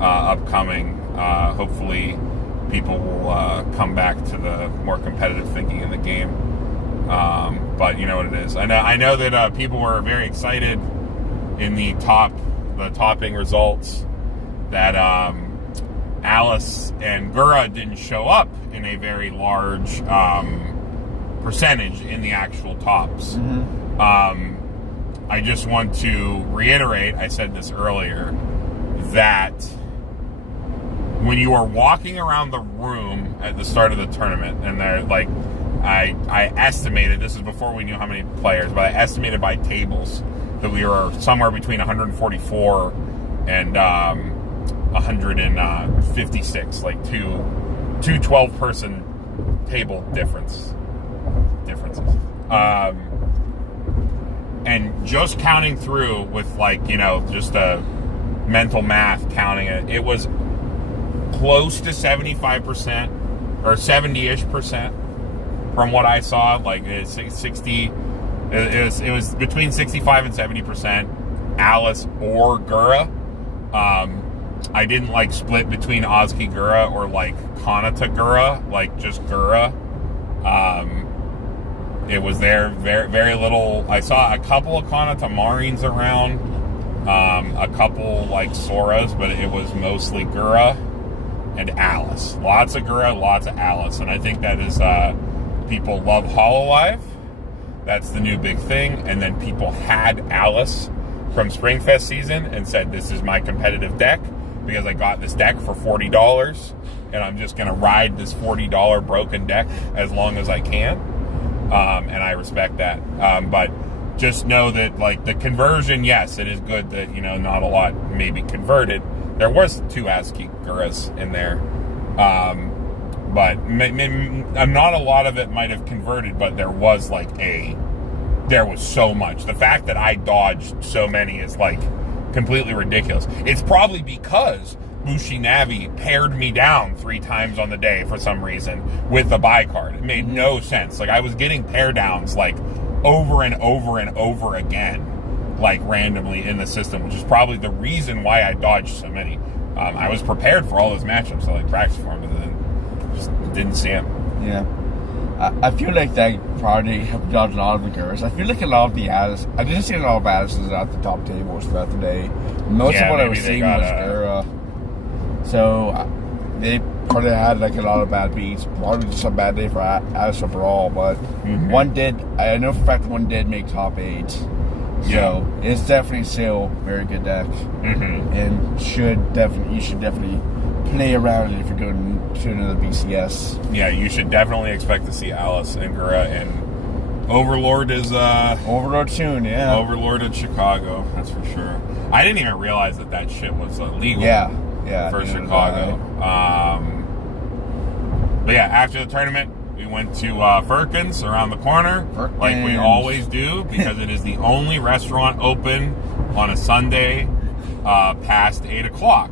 upcoming, hopefully people will come back to the more competitive thinking in the game. But you know what it is. I know that people were very excited in the topping results that Alice and Gura didn't show up in a very large percentage in the actual tops. Mm-hmm. I just want to reiterate, I said this earlier, that when you are walking around the room at the start of the tournament, and they're like, I estimated, this is before we knew how many players, but I estimated by tables that we were somewhere between 144 and 156, like two 12-person table differences. And just counting through with like, just a mental math counting it, it was close to 75% or 70-ish percent from what I saw. Like it's 60, it was between 65 and 70% Alice or Gura. I didn't like split between Ozuki Gura or like Kanata Gura, like just Gura. It was there very, very little. I saw a couple of Kanata Marines around, a couple like Soras, but it was mostly Gura and Alice. Lots of Gura, lots of Alice. And I think that is, people love Hololive. That's the new big thing. And then people had Alice from Springfest season and said, this is my competitive deck because I got this deck for $40 and I'm just going to ride this $40 broken deck as long as I can. And I respect that. But just know that like the conversion, yes, it is good that, not a lot maybe converted. There was 2 ASCII Guras in there. But not a lot of it might have converted, but there was so much. The fact that I dodged so many is like completely ridiculous. It's probably because Bushi Navi paired me down 3 times on the day for some reason with the buy card. It made no sense. Like I was getting pair downs like over and over and over again, like randomly in the system, which is probably the reason why I dodged so many. I was prepared for all those matchups, so like practice for them, but then just didn't see them. Yeah. I feel like they probably have dodged a lot of the Guras. I feel like a lot of the Alice, I didn't see a lot of Alice's at the top tables throughout the day. Most of what I was seeing was Gura. So they probably had like a lot of bad beats. Probably just a bad day for Alice overall, but one did, I know for a fact one did make top 8. So it's definitely still a very good deck. And you should definitely play around it if you're going to another BCS. Yeah, you should definitely expect to see Alice and Gura, and Overlord is Overlord soon, yeah. Overlord in Chicago, that's for sure. I didn't even realize that shit was legal. Yeah, for Chicago. But yeah, after the tournament, we went to Firkins around the corner, like we always do, because it is the only restaurant open on a Sunday past 8 o'clock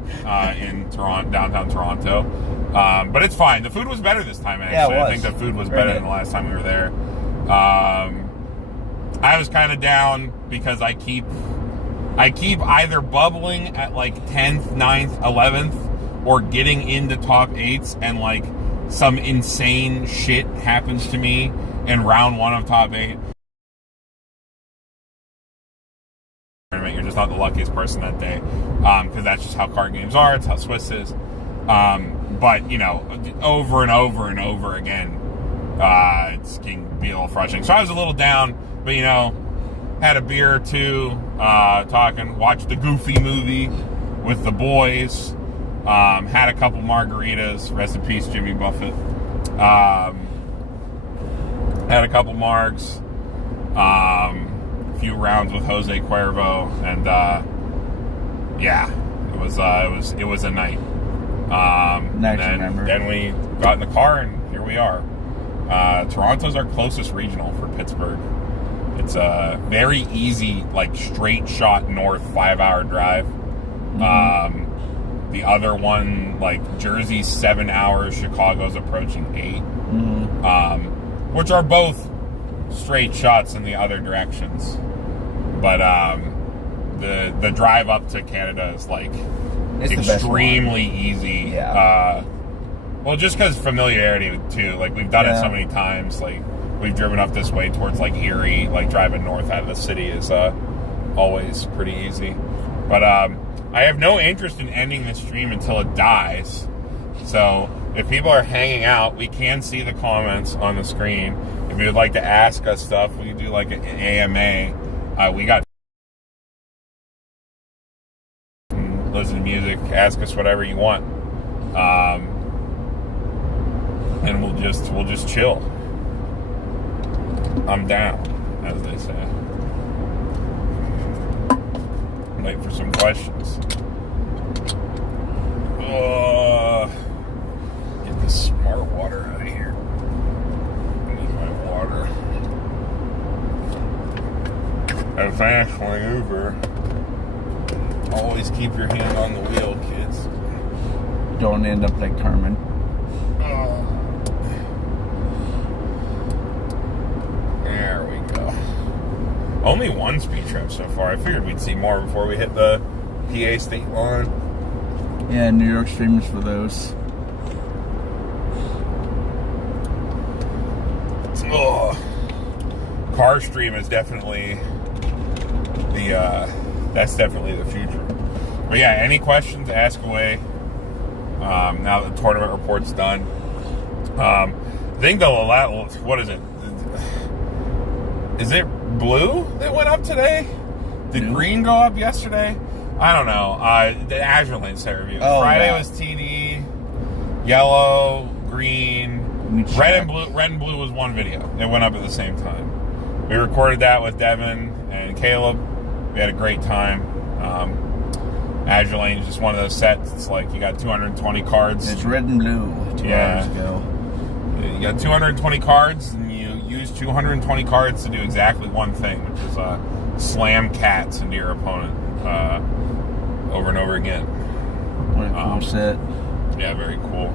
in downtown Toronto. But it's fine. The food was better this time, actually. Yeah, I think the food was better than the last time we were there. I was kind of down because I keep either bubbling at like 10th, 9th, 11th, or getting into top 8s, and like some insane shit happens to me in round 1 of top 8. You're just not the luckiest person that day, because that's just how card games are. It's how Swiss is. But over and over and over again, it can be a little frustrating. So I was a little down, but had a beer or two, watched the Goofy movie with the boys, had a couple margaritas, rest in peace Jimmy Buffett, had a couple margs, a few rounds with Jose Cuervo, and it was a night. Then we got in the car and here we are. Toronto's our closest regional for Pittsburgh. It's a very easy, like, straight shot north 5-hour drive. The other one, like, Jersey's 7 hours, Chicago's approaching 8. Which are both straight shots in the other directions. But the drive up to Canada is, like, it's extremely easy. Yeah. Well, just because familiarity too. Like, we've done it so many times. Like, we've driven up this way towards, like, Erie. Like, driving north out of the city is always pretty easy. But I have no interest in ending the stream until it dies. So if people are hanging out, we can see the comments on the screen. If you would like to ask us stuff, we can do like an AMA. We got listen to music, ask us whatever you want, and we'll just chill. I'm down, as they say. Wait for some questions. Get the smart water out of here. I need my water. Advanced maneuver. Always keep your hand on the wheel, kids. Don't end up like Carmen. There we go. Only one speed trap so far. I figured we'd see more before we hit the PA state line. Yeah, New York streamers for those. Car stream is definitely that's definitely the future. But yeah, any questions, ask away. Now that the tournament report's done. I think what is it? Is it blue that went up today? Did green go up yesterday? I don't know. The Azure Lane set review. Friday was TD, yellow, green, red and blue. Red and blue was one video. It went up at the same time. We recorded that with Devin and Caleb. We had a great time. Azure Lane is just one of those sets. It's like you got 220 cards. It's red and blue 2 hours ago. You got 220 cards, and you use 220 cards to do exactly one thing, which is slam cats into your opponent over and over again. What a cool set. Yeah, very cool.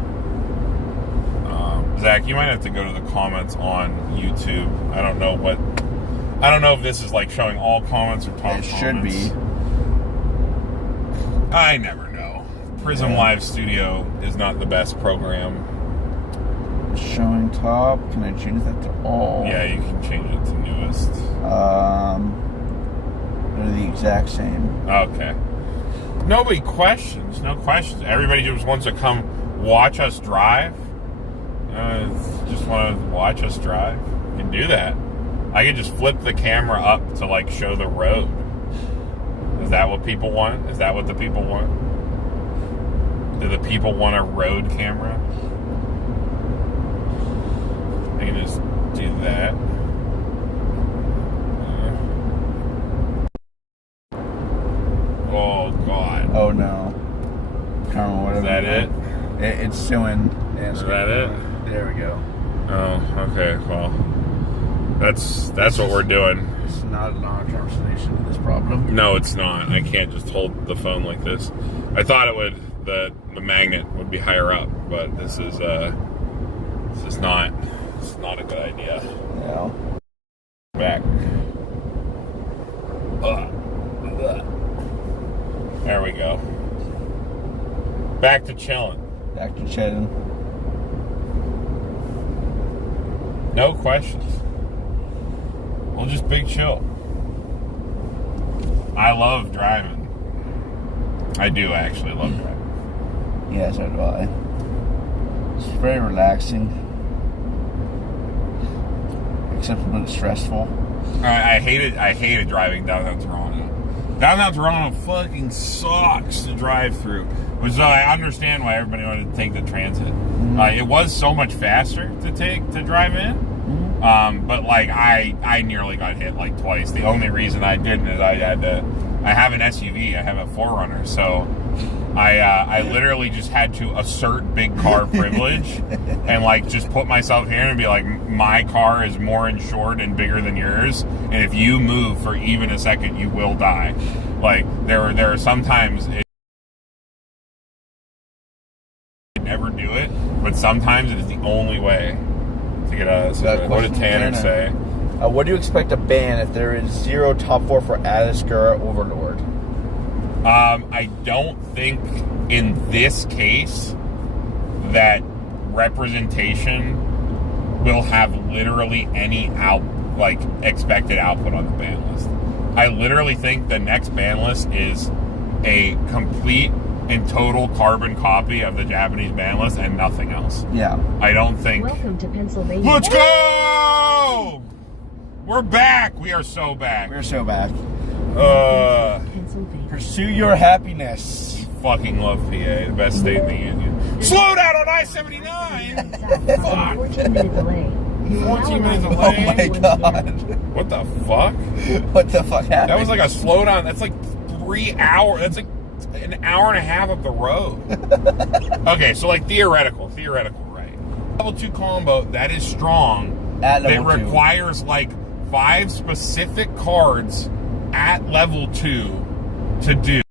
Zach, you might have to go to the comments on YouTube. I don't know if this is like showing all comments or top comments. It should be. I never know. Prism Live Studio is not the best program. Showing top. Can I change that to all? Yeah, you can change it to newest. They're the exact same. Okay. Nobody questions. No questions. Everybody just wants to come watch us drive. Just want to watch us drive. You can do that. I could just flip the camera up to like show the road. Is that what people want? Is that what the people want? Do the people want a road camera? I can just do that. Oh God. Oh no. Carmen, whatever. Is that it? It's showing. Is that it? There we go. Oh, okay. Well, that's what we're doing. It's not a long-term solution to this problem. No, it's not. I can't just hold the phone like this. I thought it would. The magnet would be higher up, but this is not. It's not a good idea. Yeah. Back. There we go. Back to chilling. Back to chilling. No questions. We'll just big chill. I love driving. I do actually love driving. Yeah, so do I. It's very relaxing. Except when it's stressful. I hated driving downtown Toronto. Downtown Toronto fucking sucks to drive through. So I understand why everybody wanted to take the transit. It was so much faster to drive in. But like I nearly got hit like twice. The only reason I didn't is I have an SUV. I have a 4Runner, so I literally just had to assert big car privilege and like just put myself here and be like, my car is more insured and bigger than yours, and if you move for even a second, you will die. Like there are sometimes never do it, but sometimes it is the only way to get out of this. What did Tanner say? What do you expect to ban if there is 0 top 4 for Alice Gura Overlord? I don't think in this case that representation will have literally any expected output on the ban list. I literally think the next ban list is a complete and total carbon copy of the Japanese ban list and nothing else. Yeah. I don't think... Welcome to Pennsylvania. Let's go! We're back. We are so back. We're so back. Pennsylvania. Pursue your happiness. Fucking love PA, the best state in the union. Slow down on I-79! Fuck! 14-minute delay. 14 minutes Now away? Oh my god. What the fuck? What the fuck happened? That was like a slowdown. That's like 3 hours. That's like an hour and a half up the road. Okay, so like theoretical, right? Level 2 combo, that is strong. At It level 2. requires like 5 specific cards at level 2 to do.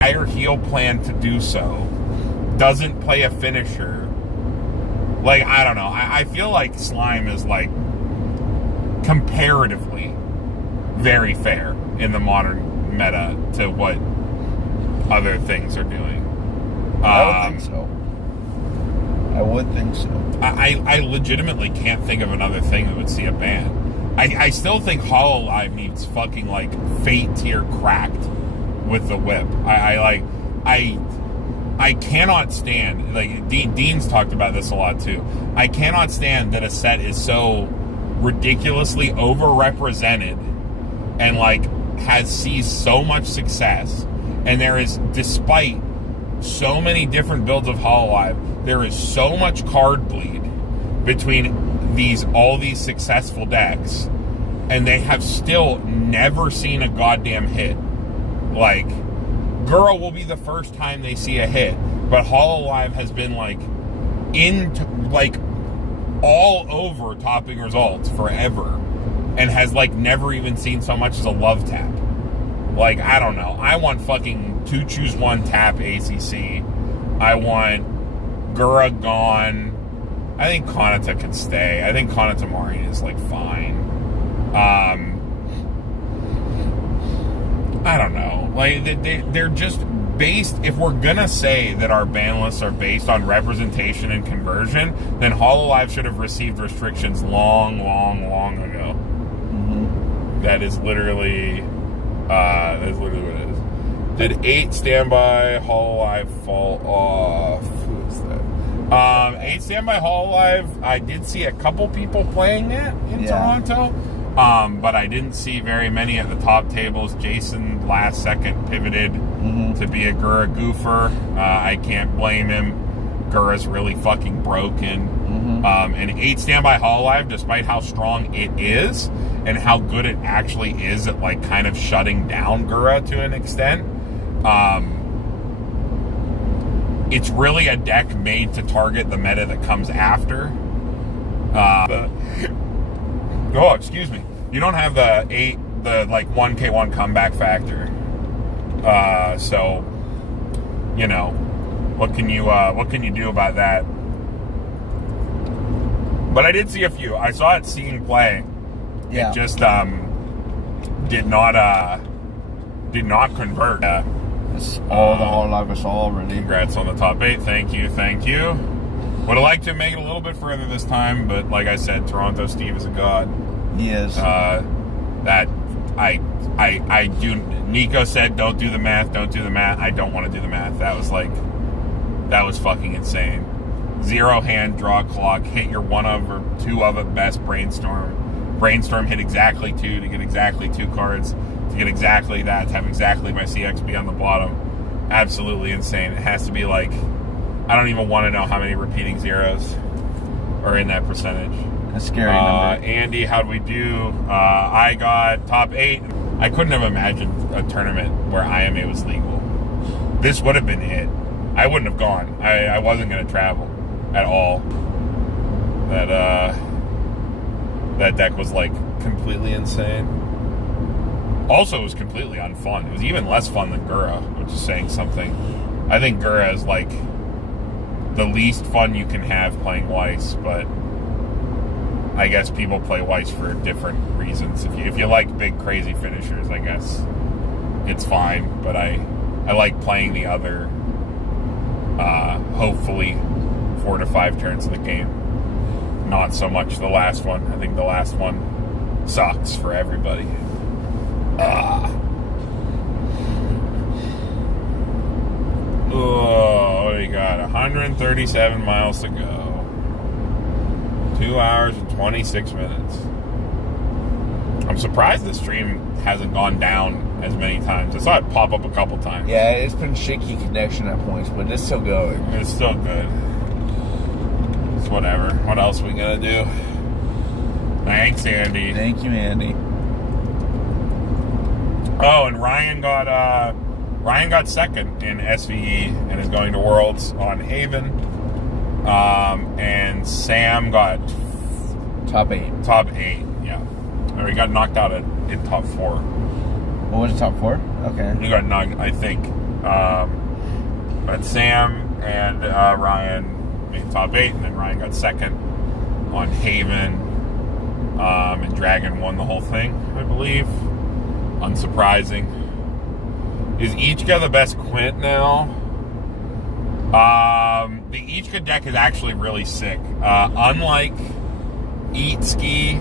Entire heal plan to do so. Doesn't play a finisher. Like, I don't know. I feel like Slime is like comparatively very fair in the modern meta to what other things are doing. I would think so. I would think so. I legitimately can't think of another thing that would see a ban. I still think HoloLive needs fucking like Fate tier cracked with the whip. I cannot stand, like Dean's talked about this a lot too. I cannot stand that a set is so ridiculously overrepresented and like sees so much success, and there is, despite so many different builds of HoloLive, there is so much card bleed between all these successful decks, and they have still never seen a goddamn hit. Like, Gura will be the first time they see a hit, but HoloLive has been like all over topping results forever, and has like never even seen so much as a love tap. Like, I don't know. I want fucking 2 choose 1 tap ACC. I want Gura gone. I think Konata can stay. I think Konata Mari is like fine. I don't know. Like, they're just based. If we're gonna say that our ban lists are based on representation and conversion, then HoloLive should have received restrictions long ago. Mm-hmm. That is literally what it is. Did 8 standby HoloLive fall off? Who is that? 8 standby HoloLive. I did see a couple people playing it in Toronto. But I didn't see very many at the top tables. Jason last second pivoted to be a Gura goofer. I can't blame him. Gura's really fucking broken. And 8 standby HoloLive, despite how strong it is and how good it actually is at like kind of shutting down Gura to an extent, it's really a deck made to target the meta that comes after. Oh, excuse me. You don't have the 1k1 comeback factor. So, you know, what can you do about that? But I did see a few. I saw it seeing play. Yeah. It just did not convert. It's all the HoloLive is all already. Congrats on the top 8. Thank you. Would have liked to make it a little bit further this time, but like I said, Toronto Steve is a god. He is. That I do. Nico said, "Don't do the math. Don't do the math." I don't want to do the math. That was fucking insane. zero hand, draw a clock, hit your one of or two of at best brainstorm, hit exactly 2 to get exactly 2 cards, to get exactly that, to have exactly my CXP on the bottom. Absolutely insane. It has to be like, I don't even want to know how many repeating zeros are in that percentage. A scary number. Andy, how'd we do? I got top 8. I couldn't have imagined a tournament where IMA was legal. This would have been it. I wouldn't have gone. I wasn't going to travel at all. That deck was like completely insane. Also, it was completely unfun. It was even less fun than Gura, which is saying something. I think Gura is like the least fun you can have playing Weiss, but I guess people play Weiss for different reasons. If you like big crazy finishers, I guess it's fine. But I like playing the other, hopefully 4 to 5 turns of the game. Not so much the last one. I think the last one sucks for everybody. Oh, what do you got? 137 miles to go. 2 hours and 26 minutes. I'm surprised the stream hasn't gone down as many times. I saw it pop up a couple times. Yeah, it's been shaky connection at points, but it's still going. It's still good. It's whatever. What else are we gonna do? Thanks, Andy. Thank you, Andy. Oh, and Ryan got second in SVE and is going to Worlds on Haven. And Sam got top 8. Top 8, yeah. Or he got knocked out in top 4. What was it, top 4? Okay. He got knocked, I think. But Sam and Ryan made top 8, and then Ryan got second on Haven. And Dragon won the whole thing, I believe. Unsurprising. Is Ichka the best Quint now? The Ichka deck is actually really sick. Unlike Eatski,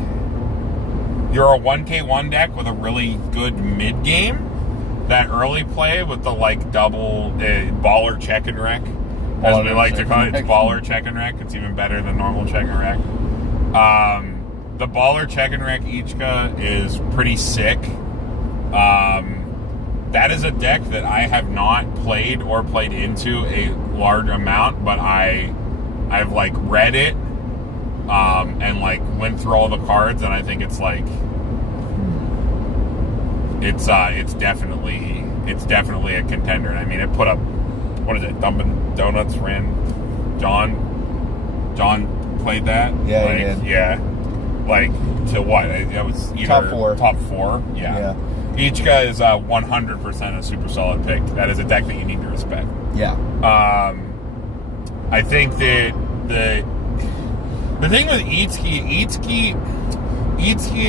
you're a 1k1 deck with a really good mid-game. That early play with the like double baller check and wreck, as we like to call it, it's baller check and wreck. It's even better than normal check and wreck. The baller check and wreck Ichka is pretty sick. That is a deck that I have not played or played into a large amount, but I've like read it, and like went through all the cards, and I think it's like it's definitely a contender. And I mean, it put up, what is it? Dunkin' Donuts ran. John played that. Yeah, like, he did. Yeah, like to what? It was either top 4. Top 4. Yeah. Ichka is 100% a super solid pick. That is a deck that you need to respect. Yeah. I think that the thing with Ichki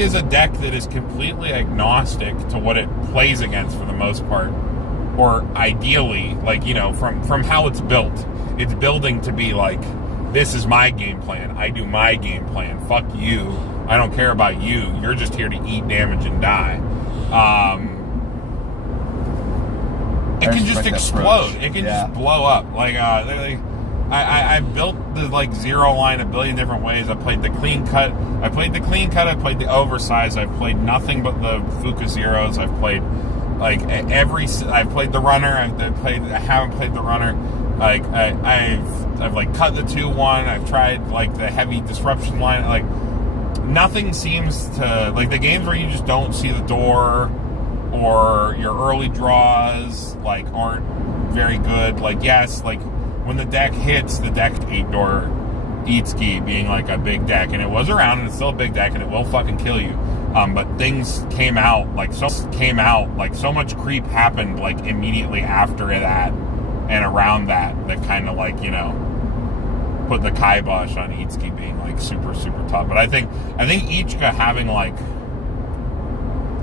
is a deck that is completely agnostic to what it plays against for the most part. Or ideally, like, you know, from how it's built. It's building to be like, this is my game plan. I do my game plan. Fuck you. I don't care about you. You're just here to eat damage and die. It can just explode. It can just blow up. Like, I built the like zero line a billion different ways. I played the clean cut. I played the oversized. I've played nothing but the Fuka zeros. I've played like I've played the runner. I haven't played the runner. Like I've like cut the 2-1. I've tried like the heavy disruption line. Like nothing seems to, like the games where you just don't see the door or your early draws like aren't very good. Like yes, like when the deck hits, the deck 8-door Eatski being like a big deck, and it was around and it's still a big deck and it will fucking kill you. But things came out like so much creep happened like immediately after that and around that kind of like, you know, put the kibosh on Eatski being like super, super tough. But I think Ichka having like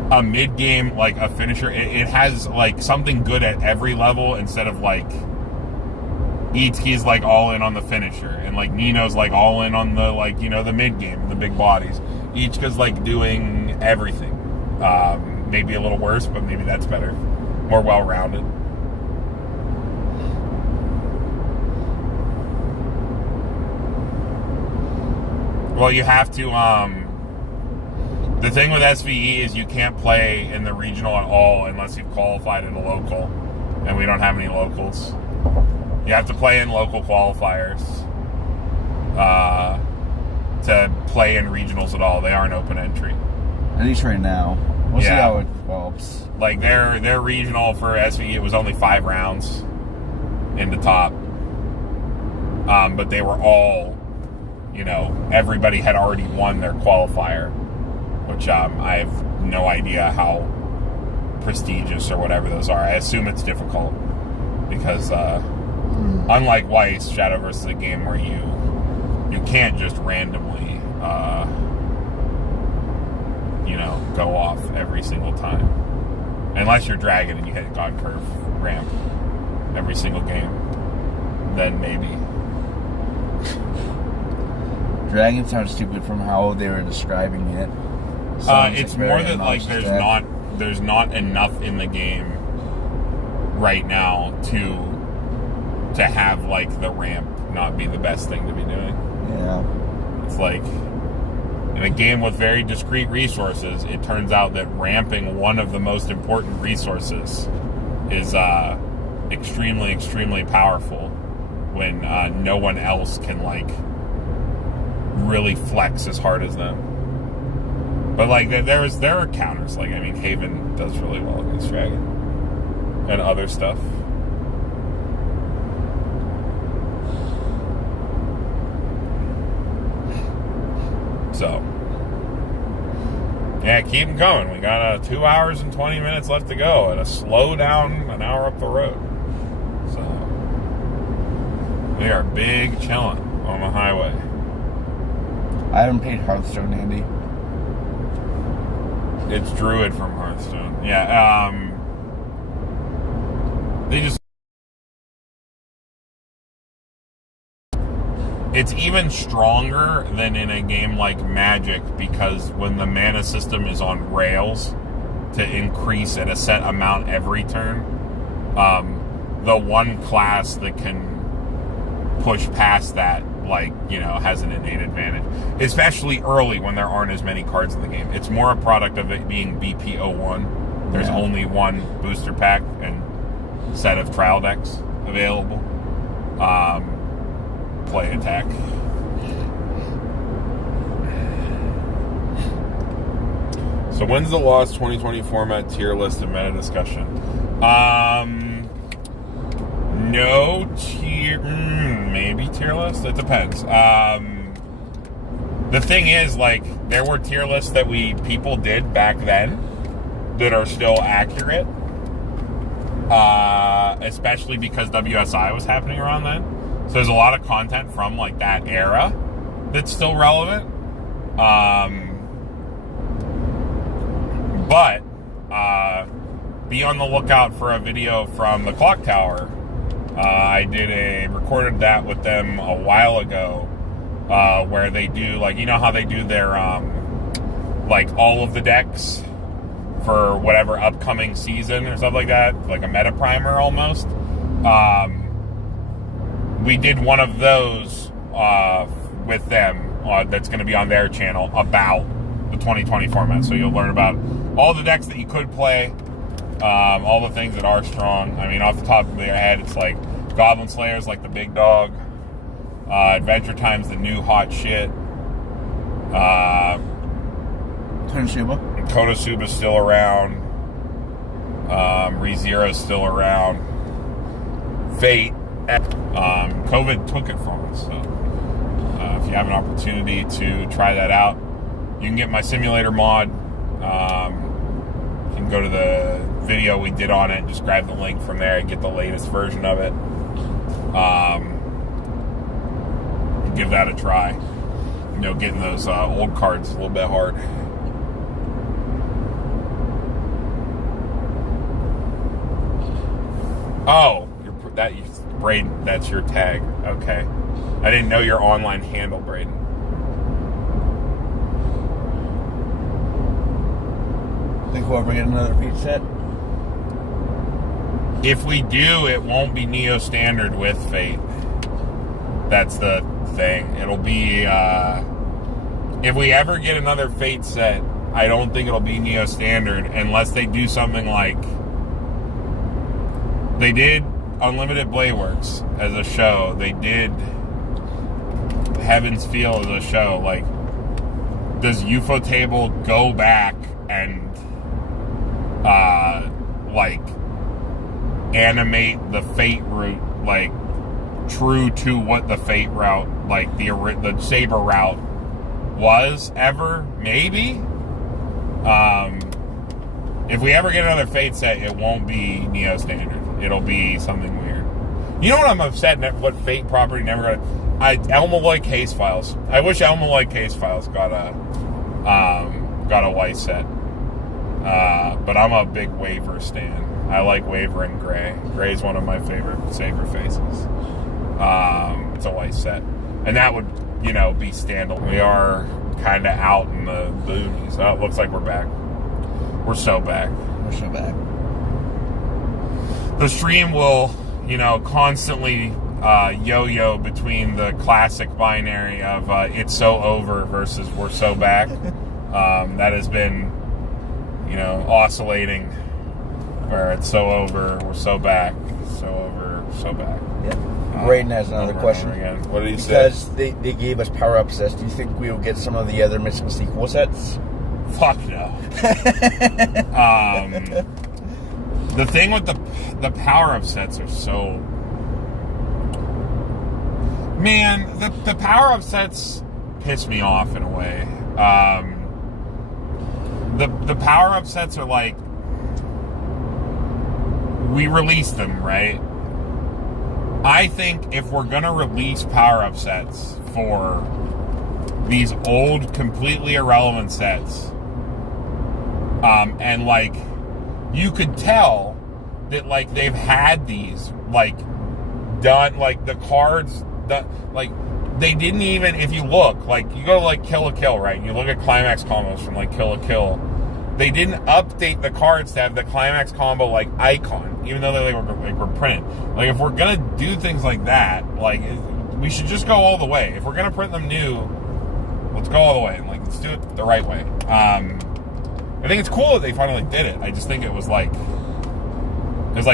a mid game, like a finisher, it has like something good at every level instead of like Eatski's like all in on the finisher and like Nino's like all in on the like, you know, the mid game, the big bodies. Ichka's like doing everything. Maybe a little worse, but maybe that's better. More well-rounded. Well, you have to, the thing with SVE is you can't play in the regional at all unless you've qualified in a local, and we don't have any locals. You have to play in local qualifiers to play in regionals at all. They aren't open entry. At least right now. We'll see how it develops. Like their regional for SVE, it was only 5 rounds in the top. But they were all, everybody had already won their qualifier, which I have no idea how prestigious or whatever those are. I assume it's difficult because unlike Weiss, Shadowverse is a game where you can't just randomly go off every single time. Unless you're Dragon and you hit God Curve ramp every single game. Then maybe. Dragon sounds stupid from how they were describing it. It's more that there's not enough in the game right now to have like the ramp not be the best thing to be doing. Yeah. It's like in a game with very discrete resources, it turns out that ramping one of the most important resources is extremely, extremely powerful when no one else can like really flex as hard as them. But like there are counters. Like Haven does really well against Dragon and other stuff. So, yeah, keep them coming. We got 2 hours and 20 minutes left to go and a slow down an hour up the road. So, we are big chilling on the highway. I haven't played Hearthstone, Andy. It's Druid from Hearthstone. Yeah, they just... It's even stronger than in a game like Magic because when the mana system is on rails to increase at a set amount every turn, the one class that can push past that, has an innate advantage. Especially early when there aren't as many cards in the game. It's more a product of it being BP01. There's only one booster pack and set of trial decks available. Play attack. So when's the Lost 2020 format tier list and meta discussion? No tier, maybe tier list. It depends. The thing is, there were tier lists that people did back then that are still accurate, especially because WSI was happening around then. So there's a lot of content from that era that's still relevant. But be on the lookout for a video from the Clock Tower. I recorded that with them a while ago, where they do how they do their all of the decks for whatever upcoming season or stuff like that, like a meta primer almost. We did one of those with them that's going to be on their channel about the 2020 format. So you'll learn about all the decks that you could play, all the things that are strong. Off the top of your head, it's Goblin Slayer's the big dog. Adventure Time's the new hot shit. Konosuba's still around. ReZero's still around. Fate. COVID took it from us, so if you have an opportunity to try that out, you can get my simulator mod. You can go to the video we did on it and just grab the link from there and get the latest version of it. Give that a try. Getting those old cards is a little bit hard. Oh, Braden, that's your tag. Okay. I didn't know your online handle, Braden. Think we'll ever get another repeat set? If we do, it won't be Neo Standard with Fate. That's the thing. It'll be if we ever get another Fate set, I don't think it'll be Neo Standard unless they do something like they did Unlimited Blade Works as a show. They did Heaven's Feel as a show. Like, does Ufotable go back and like animate the Fate route, like true to what the Fate route, like the Saber route was ever? Maybe. If we ever get another Fate set, it won't be Neo Standard. It'll be something weird. You know what I'm upset at? What Fate property never got? Elma Lloyd Case Files. I wish Elma Lloyd Case Files got a white set. But I'm a big Waver stan. I like Waver and Gray. Gray's one of my favorite Saber faces. It's a white set, and that would, be standalone. We are kind of out in the boonies. Oh, it looks like we're back. We're so back. We're so back. The stream will, constantly yo-yo between the classic binary of it's so over versus we're so back. That has been, oscillating where it's so over, we're so back, so over, so back. Yeah. Braden has another question. Again. What did he say? Because they gave us power-up sets, do you think we will get some of the other missing sequel sets? Fuck no. The thing with the power-up sets are so... Man, the power-up sets piss me off in a way. The power-up sets are like... We release them, right? I think if we're going to release power-up sets for these old, completely irrelevant sets, and, like, you could tell that, like, they've had these, like, done, like, the cards, like, they didn't even, if you look, like, you go to, like, Kill la Kill, right? You look at Climax combos from, like, Kill la Kill. They didn't update the cards to have the Climax combo, like, icon, even though they were printed. Like, if we're going to do things like that, like, we should just go all the way. If we're going to print them new, let's go all the way. Like, let's do it the right way. I think it's cool that they finally did it. I just think it was like,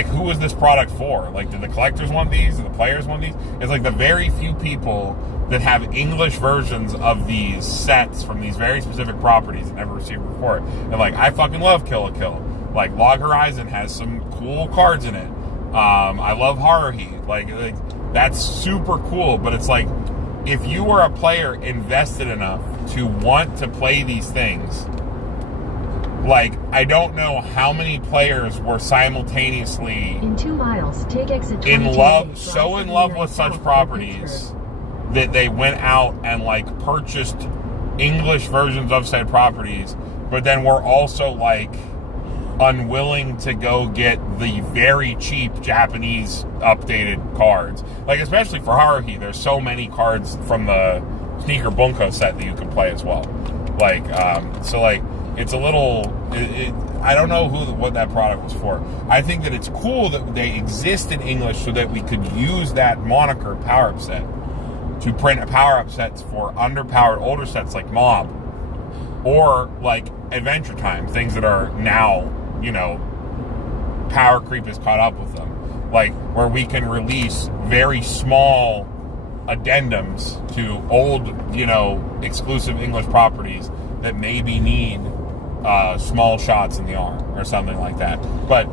who was this product for? Like, did the collectors want these? Did the players want these? It's like the very few people that have English versions of these sets from these very specific properties and never received a report. And, like, I fucking love Kill la Kill. Like, Log Horizon has some cool cards in it. I love Haruhi. Like, that's super cool. But it's like, if you were a player invested enough to want to play these things, like, I don't know how many players were simultaneously in 2 miles, take exit in love with such properties that they went out and, like, purchased English versions of said properties, but then were also, like, unwilling to go get the very cheap Japanese updated cards. Like, especially for Haruhi, there's so many cards from the Sneaker Bunko set that you can play as well. Like, so, like, it's a little... I don't know what that product was for. I think that it's cool that they exist in English so that we could use that moniker, Power-Up Set, to print power-up sets for underpowered older sets like Mob. Or, like, Adventure Time. Things that are now, power creep has caught up with them. Like, where we can release very small addendums to old, exclusive English properties that maybe need small shots in the arm or something like that. But,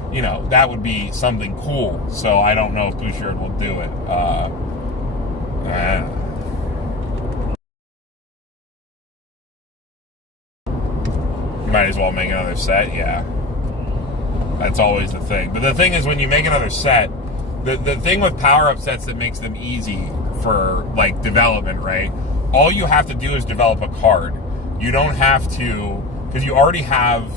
that would be something cool. So I don't know if Bouchard will do it. Might as well make another set, yeah. That's always the thing. But the thing is, when you make another set, the thing with power-up sets that makes them easy for, like, development, right? All you have to do is develop a card. You don't have to... Because you already have...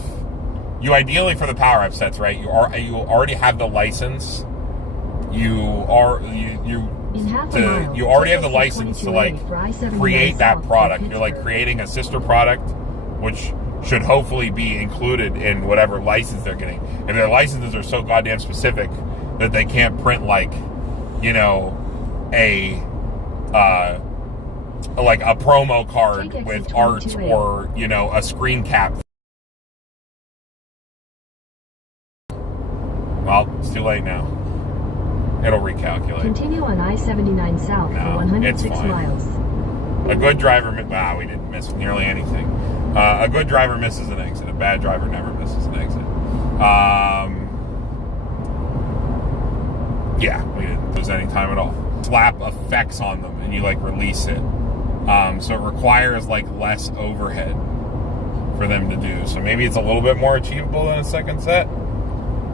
You ideally, for the power-up sets, right? You already have the license. You already have the license to, like, create that product. You're, like, creating a sister product, which should hopefully be included in whatever license they're getting. If their licenses are so goddamn specific that they can't print, like, a like a promo card Take with exit art 22A. or, you know, a screen cap. Well, it's too late now. It'll recalculate. Continue on I-79 south No, for 106 it's fine. miles. A good driver, wow, we didn't miss nearly anything. A good driver misses an exit. A bad driver never misses an exit. Yeah, we didn't lose any time at all. Slap effects on them and you like release it. So it requires like less overhead for them to do. So maybe it's a little bit more achievable than a second set.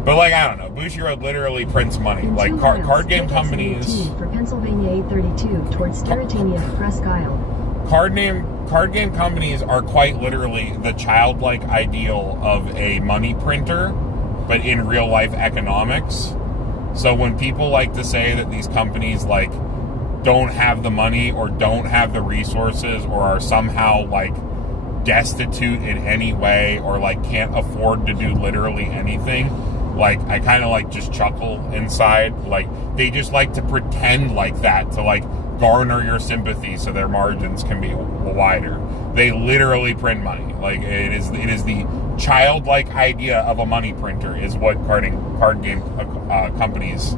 But like, I don't know, Bushiroad literally prints money. In Like 2 miles, card game take exit companies. 18 for Pennsylvania 832 towards Sterretania, Presque Isle. Card game companies are quite literally the childlike ideal of a money printer, but in real life economics. So when people like to say that these companies like don't have the money or don't have the resources or are somehow like destitute in any way or like can't afford to do literally anything, like I kind of like just chuckle inside. Like they just like to pretend like that to like garner your sympathy so their margins can be wider. They literally print money. Like it is the childlike idea of a money printer is what card game companies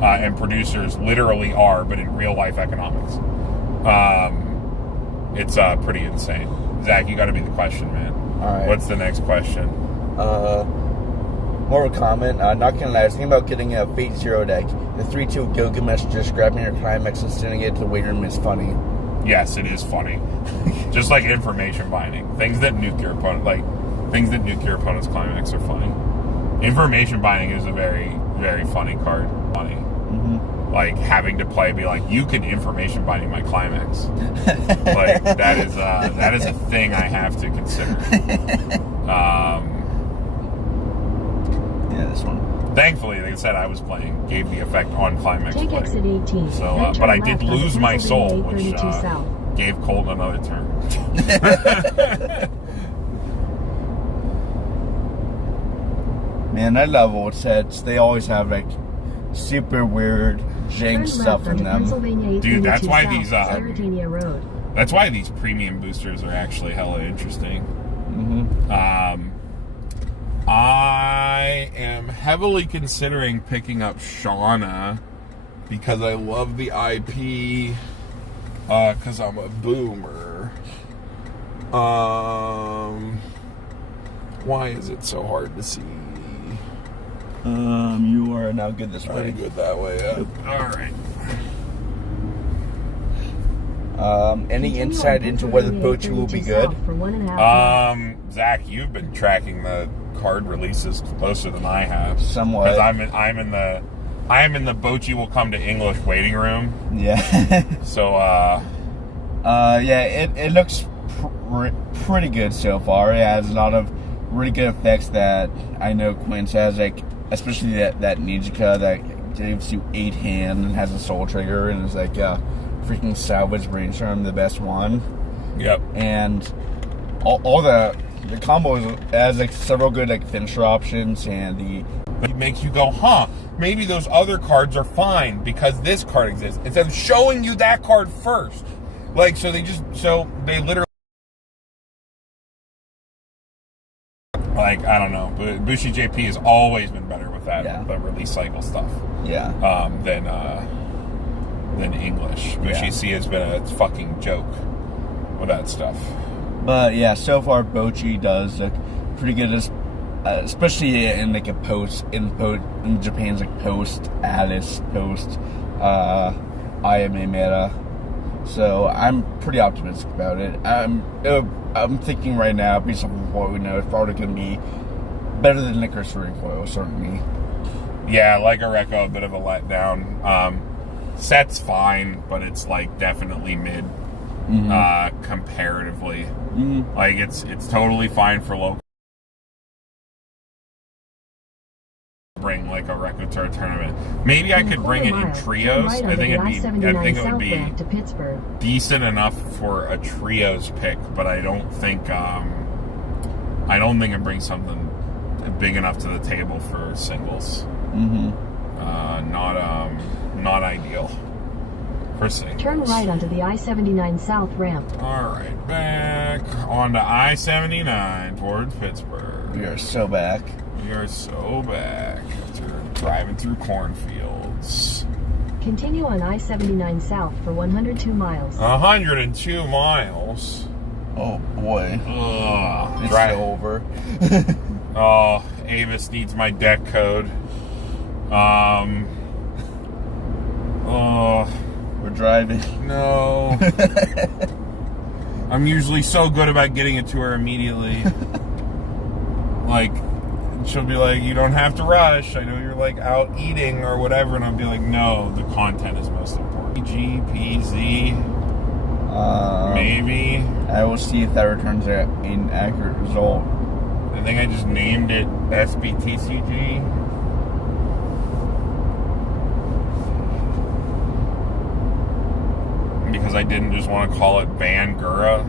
and producers literally are, but in real life economics. It's pretty insane. Zach, you got to be the question, man. All right. What's the next question? More of a comment. Not gonna lie, I was thinking about getting a Fate Zero deck. The 3-2 Gilgamesh, just grabbing your climax and sending it to the waiting room is funny. Yes, it is funny. Just like information binding. Things that nuke your opponent's climax are funny. Information binding is a very, very funny card. Funny. Mm-hmm. Like having to be like, you can information binding my climax. Like that is a thing I have to consider. Yeah, this one. Thankfully, like I said, I was playing, gave the effect on climax Take play. exit 18. So, then but turn I did left onto lose my soul, Pennsylvania which 832 south. gave Colton another turn. Man, I love old sets. They always have like super weird jank Turn stuff left in onto them. Pennsylvania Dude, that's 832 why south, these, Sterretania Road. That's why these premium boosters are actually hella interesting. Mm-hmm. I am heavily considering picking up Shauna because I love the IP. Because I'm a boomer. Why is it so hard to see? You are now good this way. I'm good that way. All right. Any Continue insight on into whether Pennsylvania Bochi will be 832 good? south for 1.5 miles. Zach, you've been tracking the card releases closer than I have. Somewhat. Because I'm in the Bochi will come to English waiting room. Yeah. So it looks pretty good so far. It has a lot of really good effects that I know Quince has, like especially that Nijika that gives you 8 hand and has a soul trigger and is like freaking salvage brainstorm, the best one. Yep. And all the combos has like several good like finisher options, and it makes you go, huh? Maybe those other cards are fine because this card exists. Instead of showing you that card first, like so they literally. Like, I don't know, but Bushi JP has always been better with that, the release cycle stuff. Yeah. Than English. Bushi C has been a fucking joke with that stuff. But yeah, so far Bochi does look pretty good, especially in like a in Japan's like post Alice, post IMA meta. So I'm pretty optimistic about it. I'm thinking right now, based on what we know, it's probably going to be better than Licorice Recoil, certainly. Yeah, like a Reco, a bit of a letdown. Set's fine, but it's like definitely mid comparatively. Mm-hmm. Like it's totally fine for local. Bring like a Reco to a tournament. Maybe I could bring it in trios. I think it would be to Pittsburgh. decent enough for a trios pick, but I don't think it brings something big enough to the table for singles. Mm-hmm. Not ideal Proceed. Turn right onto the I-79 South ramp. Alright, back onto I-79 towards Pittsburgh. We are so back. We are so back after driving through cornfields. Continue on I-79 South for 102 miles. 102 miles. Oh boy. Ugh. It's over. Oh, Avis needs my deck code. We're driving. No. I'm usually so good about getting it to her immediately. Like, she'll be like, you don't have to rush. I know you're like out eating or whatever. And I'll be like, no, the content is most important. GPZ. Maybe. I will see if that returns an accurate result. I think I just named it SBTCG. Because I didn't just want to call it Bangura.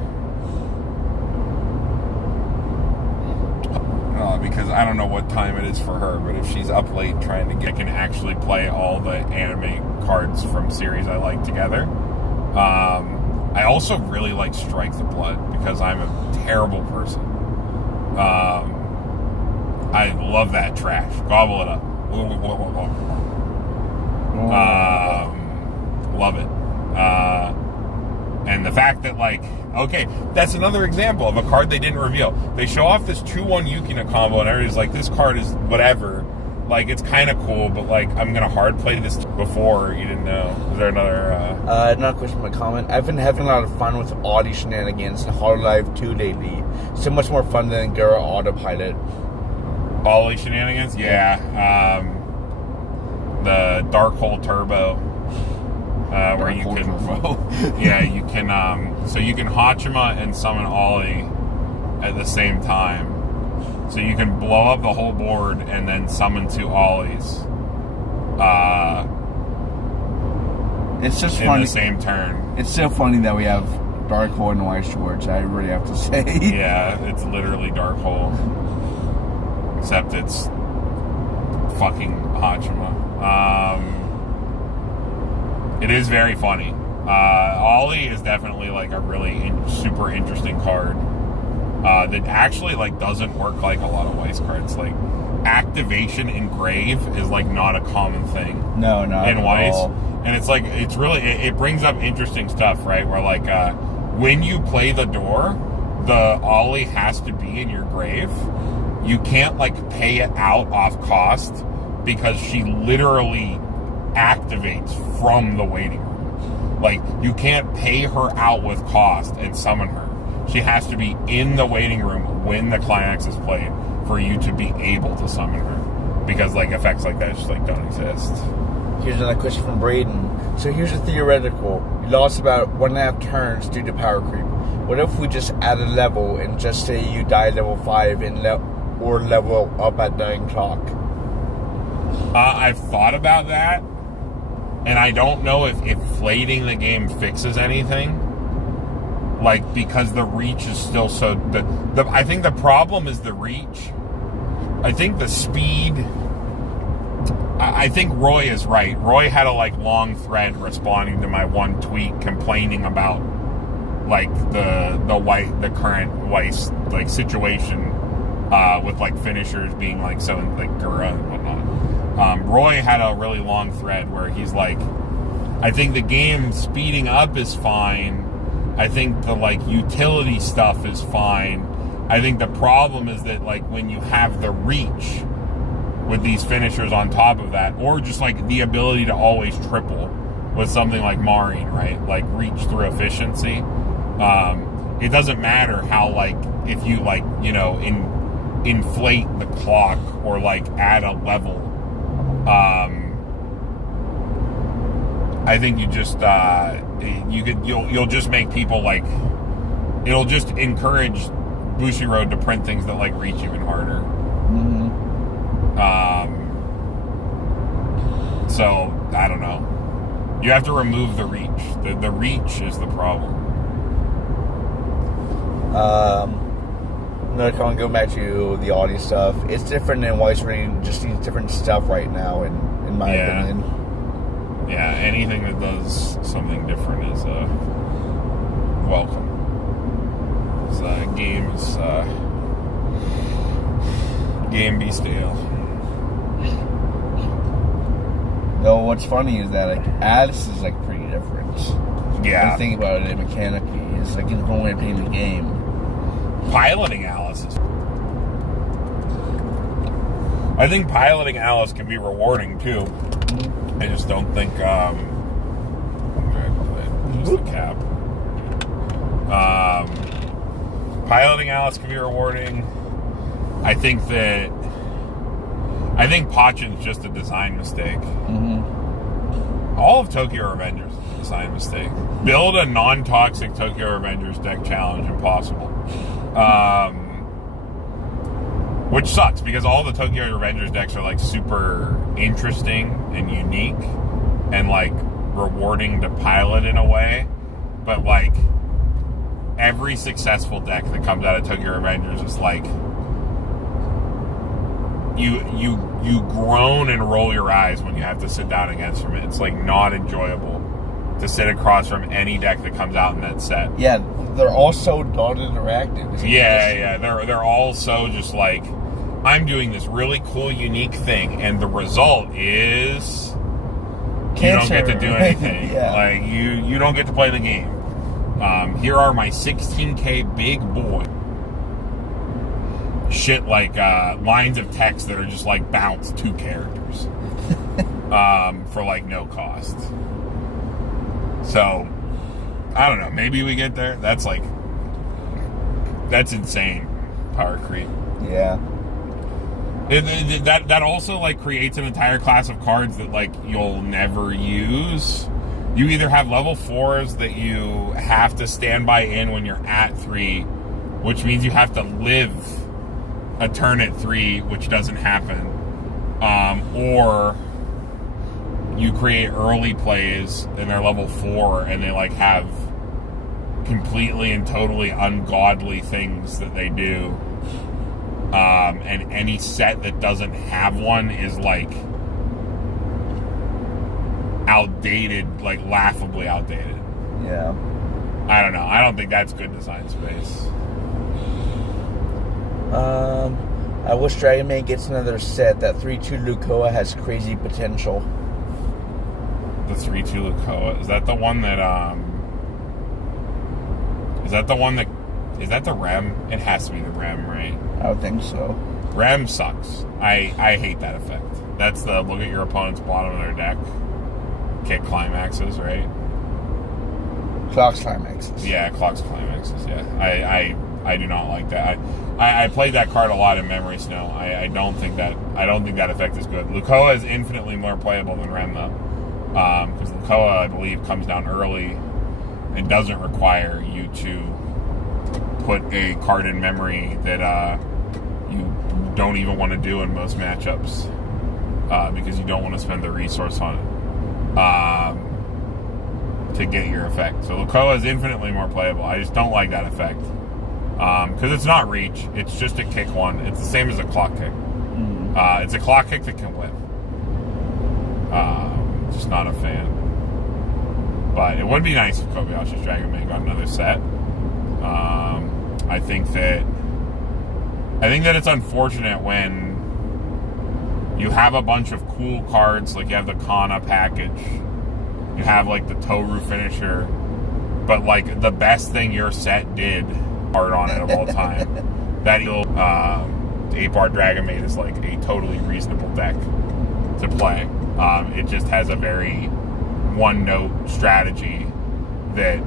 Because I don't know what time it is for her, but if she's up late trying to get, I can actually play all the anime cards from series I like together. I also really like Strike the Blood because I'm a terrible person. I love that trash. Gobble it up. Love it. And the fact that, like, okay, that's another example of a card they didn't reveal. They show off this 2-1 Yukina combo, and everybody's like, this card is whatever. Like, it's kind of cool, but, like, I'm going to hard play this before. You didn't know. Is there another... Not a question, but a comment. I've been having a lot of fun with Audi shenanigans in Hololive 2 lately. So much more fun than Gura Autopilot. Ollie shenanigans? Yeah. The Dark Hole Turbo. Where you can, yeah, you can, so you can Hachima and summon Ollie at the same time. So you can blow up the whole board and then summon 2 Ollies. It's just in funny. The same turn. It's so funny that we have Dark Hole and White Swords, I really have to say. Yeah, it's literally Dark Hole. Except it's fucking Hachima. It is very funny. Ollie is definitely like a really super interesting card that actually like doesn't work like a lot of Weiss cards. Like activation engrave is like not a common thing. No, not in at Weiss. all. And it's like it's really it brings up interesting stuff, right? Where like when you play the door, the Ollie has to be in your grave. You can't like pay it out off cost because she literally activates from the waiting room. Like, you can't pay her out with cost and summon her. She has to be in the waiting room when the climax is played for you to be able to summon her. Because, like, effects like that just, like, don't exist. Here's another question from Braden. So here's a theoretical. You lost about 1.5 turns due to power creep. What if we just add a level and just say you die level 5 and or level up at 9 o'clock? I've thought about that. And I don't know if inflating the game fixes anything. Like, because the reach is still so... I think the problem is the reach. I think the speed... I think Roy is right. Roy had a, like, long thread responding to my one tweet complaining about, like, the current Weiss, like, situation with, like, finishers being, like, so, like, Gura and whatnot. Roy had a really long thread where he's like, I think the game speeding up is fine. I think the, like, utility stuff is fine. I think the problem is that, like, when you have the reach with these finishers on top of that, or just, like, the ability to always triple with something like Marine, right? Like, reach through efficiency. It doesn't matter how, like, if you, like, you know, inflate the clock or, like, add a level. I think you just you'll just make people, like, it'll just encourage Bushiroad to print things that, like, reach even harder. Mm-hmm. So I don't know. You have to remove the reach. The reach is the problem. Another comment, go back to the audio stuff. It's different than Weiss Rating, just needs different stuff right now, in my opinion. Yeah, anything that does something different is welcome. Game be stale. Though what's funny is that like Alice is like pretty different. Yeah. When you think about it mechanically, it's like a different way of playing the game. Piloting Alice is... I think piloting Alice can be rewarding too. I just don't think use the cap. Piloting Alice can be rewarding. I think Pachin's just a design mistake. Mm-hmm. All of Tokyo Revengers is a design mistake. Build a non-toxic Tokyo Revengers deck challenge impossible. Which sucks because all the Tokyo Revengers decks are like super interesting and unique and like rewarding to pilot in a way. But like every successful deck that comes out of Tokyo Revengers is like you groan and roll your eyes when you have to sit down against from it. It's like not enjoyable to sit across from any deck that comes out in that set. Yeah, they're all so non-interactive. Yeah. They're all so just like, I'm doing this really cool, unique thing, and the result is you don't get to do anything. Yeah. Like you don't get to play the game. Here are my 16K big boy. Shit like lines of text that are just like bounce 2 characters for like no cost. So I don't know. Maybe we get there. That's insane power creep. Yeah. That also like creates an entire class of cards that like you'll never use. You either have level 4s that you have to stand by in when you're at 3, which means you have to live a turn at 3, which doesn't happen, or you create early plays and they're level 4 and they like have completely and totally ungodly things that they do, and any set that doesn't have one is like outdated, like laughably outdated. Yeah. I don't know. I don't think that's good design space. I wish Dragon Maid gets another set. That 3-2 Lukoa has crazy potential. The 3-2 Lukoa. Is that the one that is that the Rem? It has to be the Rem, right? I would think so. Rem sucks. I hate that effect. That's the look at your opponent's bottom of their deck. Kick climaxes, right? Clock's climaxes. Yeah, clock's climaxes, yeah. I do not like that. I played that card a lot in Memory Snow. I don't think that effect is good. Lukoa is infinitely more playable than Rem though. Because Lukoa, I believe, comes down early and doesn't require you to put a card in memory that you don't even want to do in most matchups, because you don't want to spend the resource on it to get your effect. So Lukoa is infinitely more playable. I just don't like that effect because it's not reach. It's just a kick one. It's the same as a clock kick. It's a clock kick that can live. Just not a fan. But it would be nice if Kobayashi's Dragon Maid got another set. I think that it's unfortunate when you have a bunch of cool cards, like you have the Kana package, you have like the Toru finisher, but like the best thing your set did hard on it of all time. That 8-bar Dragon Maid is like a totally reasonable deck to play. It just has a very one-note strategy that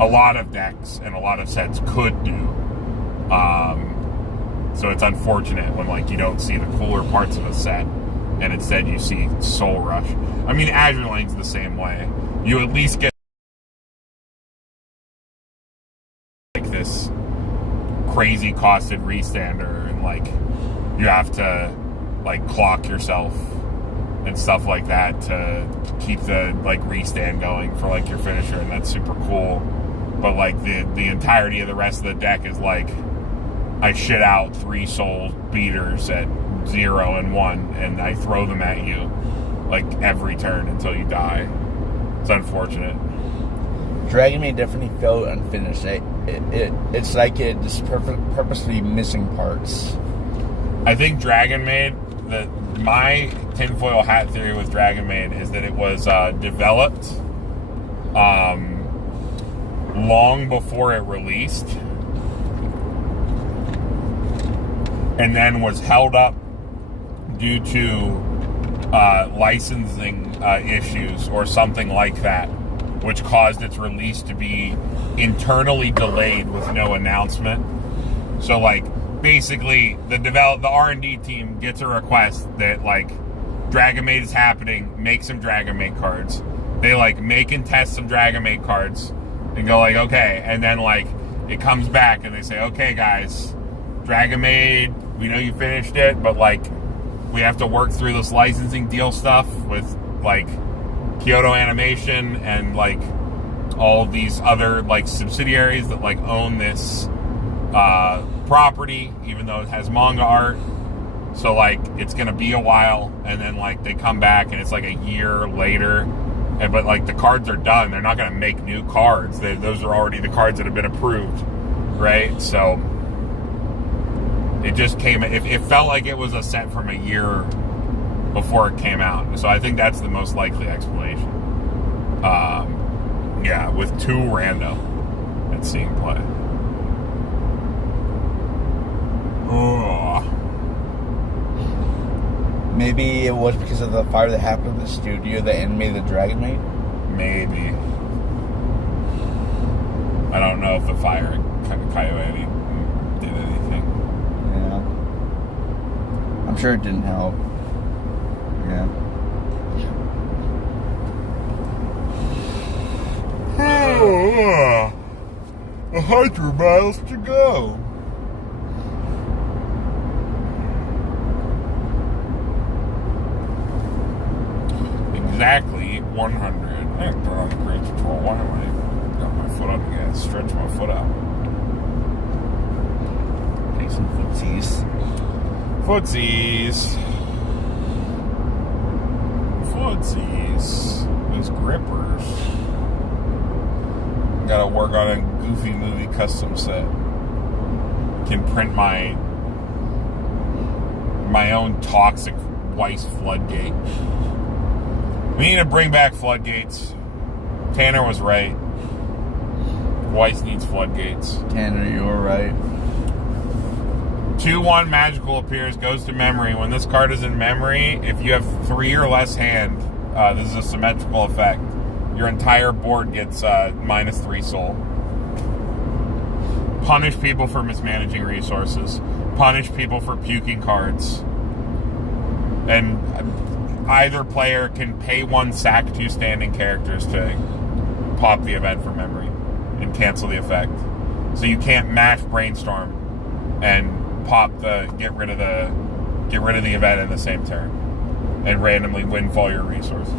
a lot of decks and a lot of sets could do. So it's unfortunate when like you don't see the cooler parts of a set and instead you see Soul Rush. I mean, Azure Lane's the same way. You at least get like this crazy costed restander and like you have to like clock yourself and stuff like that to keep the like restand going for like your finisher, and that's super cool. But like the entirety of the rest of the deck is like I shit out 3 soul beaters at 0 and 1 and I throw them at you. like every turn until you die. It's unfortunate. Dragon Maid definitely felt unfinished. It's like it's purposely missing parts. I think Dragon Maid, my tinfoil hat theory with Dragon Maid is that it was developed long before it released, and then was held up due to licensing issues or something like that, which caused its release to be internally delayed with no announcement. So, like, basically, the R&D team gets a request that, like, Dragon Maid is happening, make some Dragon Maid cards. They, like, make and test some Dragon Maid cards and go, like, okay. And then, like, it comes back and they say, okay, guys, Dragon Maid, we know you finished it, but, like, we have to work through this licensing deal stuff with, like, Kyoto Animation and, like, all these other, like, subsidiaries that, like, own this property, even though it has manga art. So, like, it's gonna be a while, and then, like, they come back and it's like a year later, but, like, the cards are done. They're not gonna make new cards. Those are already the cards that have been approved, right? So it just came. It felt like it was a set from a year before it came out. So I think that's the most likely explanation. Yeah, with two rando at seeing play. Ugh. Maybe it was because of the fire that happened in the studio that animated the Dragon Maid? Maybe. I don't know if the fire at Coyote did anything. Yeah. I'm sure it didn't help. Yeah. 100 miles to go. Exactly 100. I didn't turn on the cruise control. Why am I got my foot on the gas? Stretch my foot out. Take some footsies. Footsies. These grippers. Gotta work on a Goofy Movie custom set. Can print my own toxic Weiss floodgate. We need to bring back floodgates. Tanner was right. Weiss needs floodgates. Tanner, you were right. 2-1 magical appears, goes to memory. When this card is in memory, if you have 3 or less hand, this is a symmetrical effect. Your entire board gets -3 soul. Punish people for mismanaging resources. Punish people for puking cards. And either player can pay 1 sack 2 standing characters to pop the event from memory and cancel the effect. So you can't mash Brainstorm and get rid of the event in the same turn and randomly windfall your resources.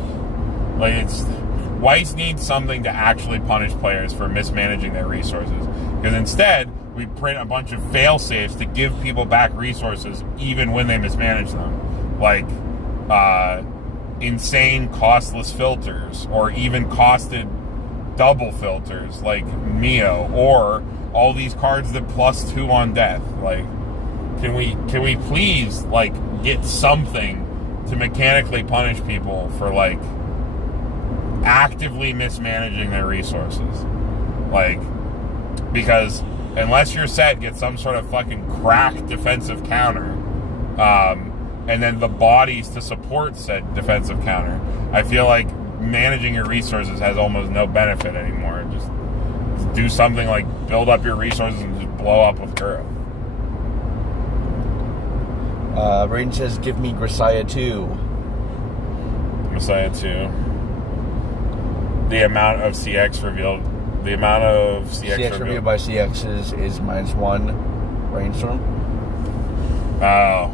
Like, Weiss needs something to actually punish players for mismanaging their resources. Because instead, we print a bunch of fail safes to give people back resources even when they mismanage them. Like, insane costless filters, or even costed double filters like Mio, or all these cards that +2 on death. Like, can we please, like, get something to mechanically punish people for, like, actively mismanaging their resources? Like, because unless your set gets some sort of fucking cracked defensive counter, and then the bodies to support said defensive counter, I feel like managing your resources has almost no benefit anymore. Just do something like build up your resources and just blow up with Kuro. Rain says, give me Grisaya 2. Messiah 2. The amount of CX revealed. The amount of CX revealed by CXs is -1 Brainstorm. Oh.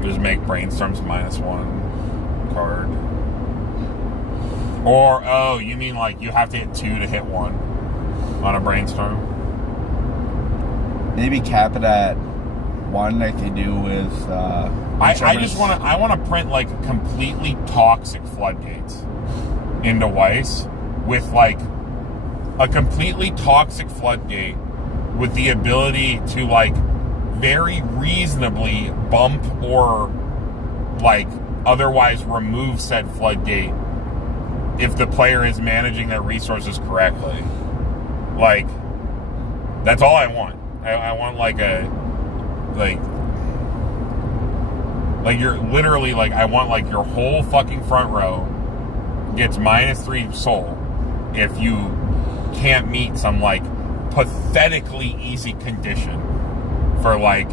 Just make Brainstorms -1 card. Or, oh, you mean like you have to hit 2 to hit 1 on a Brainstorm? Maybe cap it at one like they do with. I want to print like completely toxic floodgates into Weiss with like a completely toxic floodgate with the ability to like very reasonably bump or like otherwise remove said floodgate if the player is managing their resources correctly. Like, that's all I want. I want like you're literally like, I want like your whole fucking front row gets -3 soul if you can't meet some like pathetically easy condition for like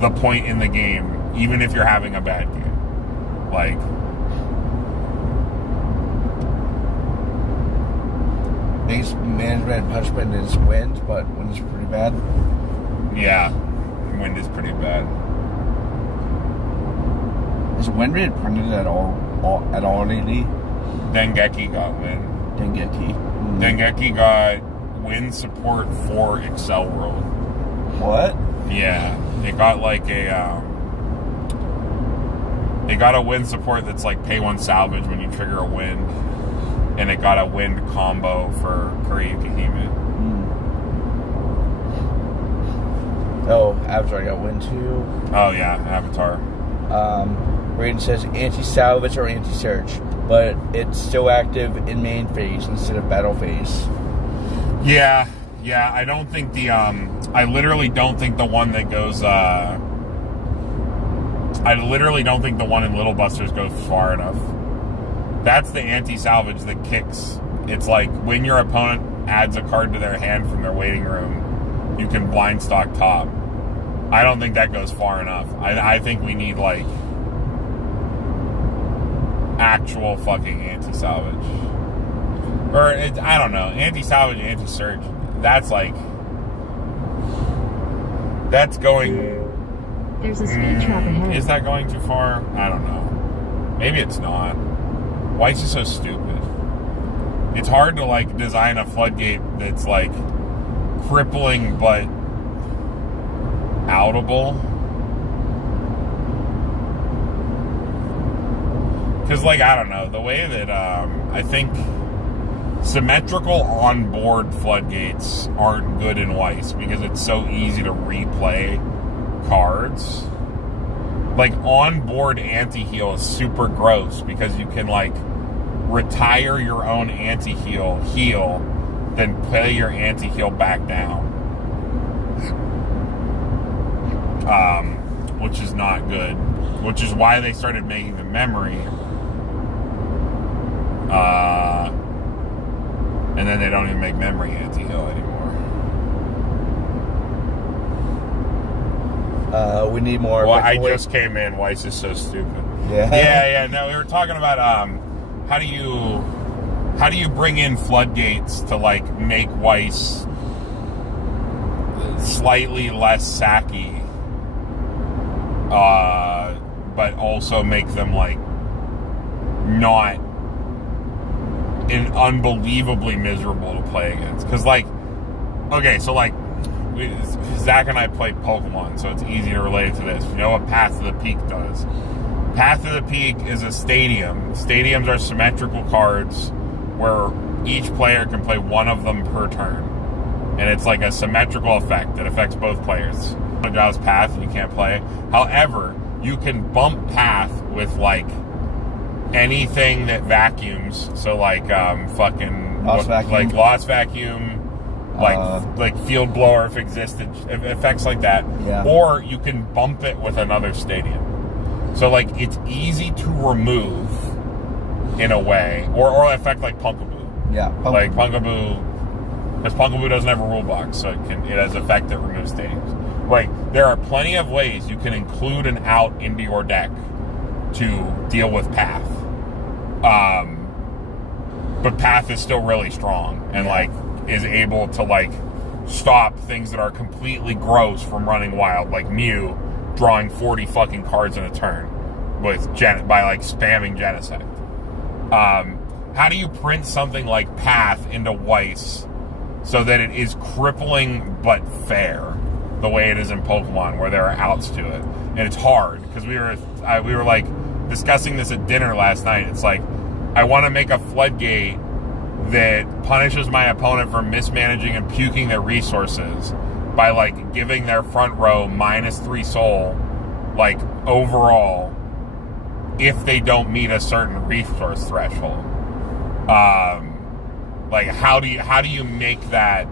the point in the game, even if you're having a bad game. Like, biggest management and punishment is wind, but wind is pretty bad. Yeah, wind is pretty bad. Is wind rated printed at all lately? Dengeki got wind. Dengeki got wind support for Excel World. What? Yeah, it got like a wind support that's like pay one salvage when you trigger a wind, and it got a wind combo for Kuriyukahime. Oh, Avatar got wind too. Oh yeah, Avatar. Raiden says anti-salvage or anti-search, but it's still active in main phase instead of battle phase. Yeah, I don't think I literally don't think the one that goes, I literally don't think the one in Little Busters goes far enough. That's the anti-salvage that kicks. It's like when your opponent adds a card to their hand from their waiting room, you can blind stock top. I don't think that goes far enough. I think we need like actual fucking anti-salvage. Or, I don't know, anti-salvage, anti-surge, that's like, that's going... There's a speed trap ahead. Is that going too far? I don't know. Maybe it's not. Weiss is so stupid. It's hard to, like, design a floodgate that's, like, crippling but outable. Because, like, I don't know, the way that, I think symmetrical on-board floodgates aren't good in Weiss because it's so easy to replay cards. Like, on-board anti-heal is super gross because you can, like, retire your own anti-heal, heal, then play your anti-heal back down. Which is not good. Which is why they started making the memory. And then they don't even make memory anti-heal anymore. We need more. Well, I just came in. Weiss is so stupid. Yeah. No, we were talking about how do you bring in floodgates to like make Weiss slightly less sacky, but also make them like not unbelievably miserable to play against. Because, like, okay, so, like, Zach and I play Pokemon, so it's easy to relate to this. You know what Path to the Peak does? Path to the Peak is a stadium. Stadiums are symmetrical cards where each player can play one of them per turn. And it's like a symmetrical effect that affects both players. It draws Path and you can't play. However, you can bump Path with, like, anything that vacuums, so like Lost vacuum, like field blower if existed, effects like that. Yeah. Or you can bump it with another stadium. So like it's easy to remove in a way, or effect like Punkaboo. Yeah. Like Punkaboo, because Punkaboo doesn't have a rule box, so it has effect that removes stadiums. Like there are plenty of ways you can include an out into your deck to deal with Path. But Path is still really strong and like is able to like stop things that are completely gross from running wild, like Mew drawing 40 fucking cards in a turn with by like spamming Genesect. How do you print something like Path into Weiss so that it is crippling but fair? the way it is in Pokemon, where there are outs to it, and it's hard because we were like discussing this at dinner last night. It's like I want to make a floodgate that punishes my opponent for mismanaging and puking their resources by like giving their front row -3 soul, like overall, if they don't meet a certain resource threshold. Like how do you make that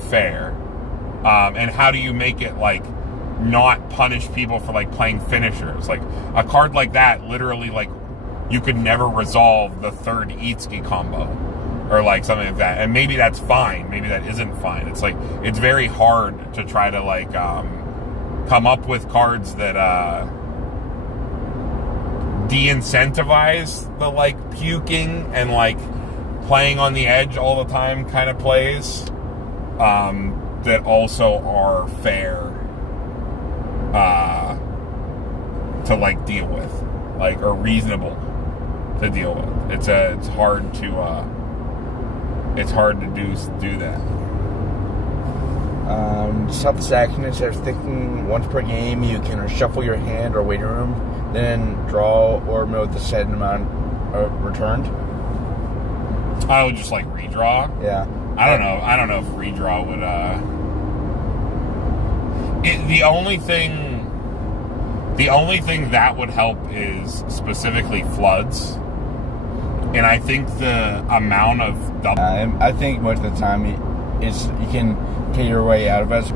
fair? And how do you make it like not punish people for like playing finishers? Like a card like that, literally, like you could never resolve the third Itsuki combo or like something like that. And maybe that's fine. Maybe that isn't fine. It's like it's very hard to try to like come up with cards that de-incentivize the like puking and like playing on the edge all the time kind of plays that also are fair to like deal with, like, or reasonable to deal with. It's hard to do that. South Saxon says thinking once per game you can shuffle your hand or waiting room, then draw or move the set amount returned. I would just like redraw. Yeah. I don't know if redraw would. The only thing that would help is specifically floods, and I think the amount of double. I think most of the time you can get your way out of it.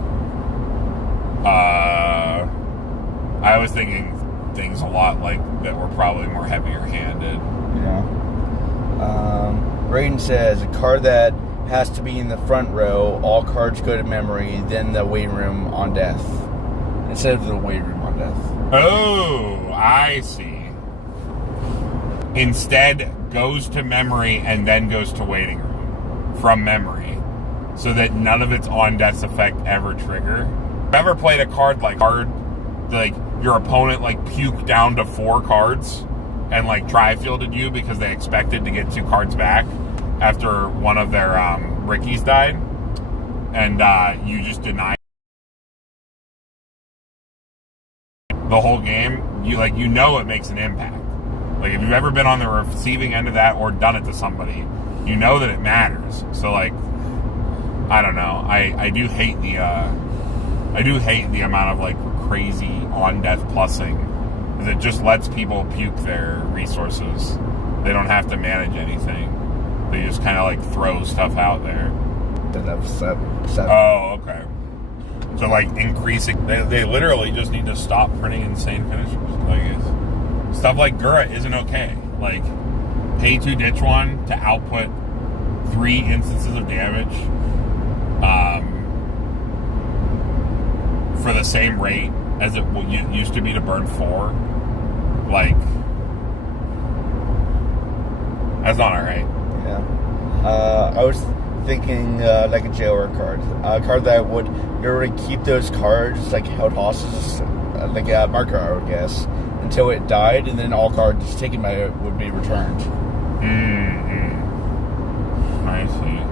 I was thinking things a lot like that were probably more heavier handed. Yeah. Braden says a card that has to be in the front row, all cards go to memory, then the waiting room on death. Instead of the waiting room on death. Oh, I see. Instead goes to memory and then goes to waiting room from memory, so that none of its on death's effect ever trigger. Ever played a card like your opponent like puked down to 4 cards and like tri-fielded you because they expected to get 2 cards back after one of their Rickies died, and you just denied the whole game? You know it makes an impact. Like if you've ever been on the receiving end of that or done it to somebody, you know that it matters. So like, I don't know. I do hate the amount of like crazy on death plussing that just lets people puke their resources. They don't have to manage anything. They just kind of like throw stuff out there. Oh, okay. So like increasing, they literally just need to stop printing insane finishers. Like stuff like Gura isn't okay. Like pay 2 ditch 1 to output 3 instances of damage for the same rate as it used to be to burn 4. Like that's not alright. Yeah. I was thinking like a jailer card. A card that would literally keep those cards like held hostage, like a marker, I would guess, until it died, and then all cards taken by it would be returned. Mm-hmm. I see.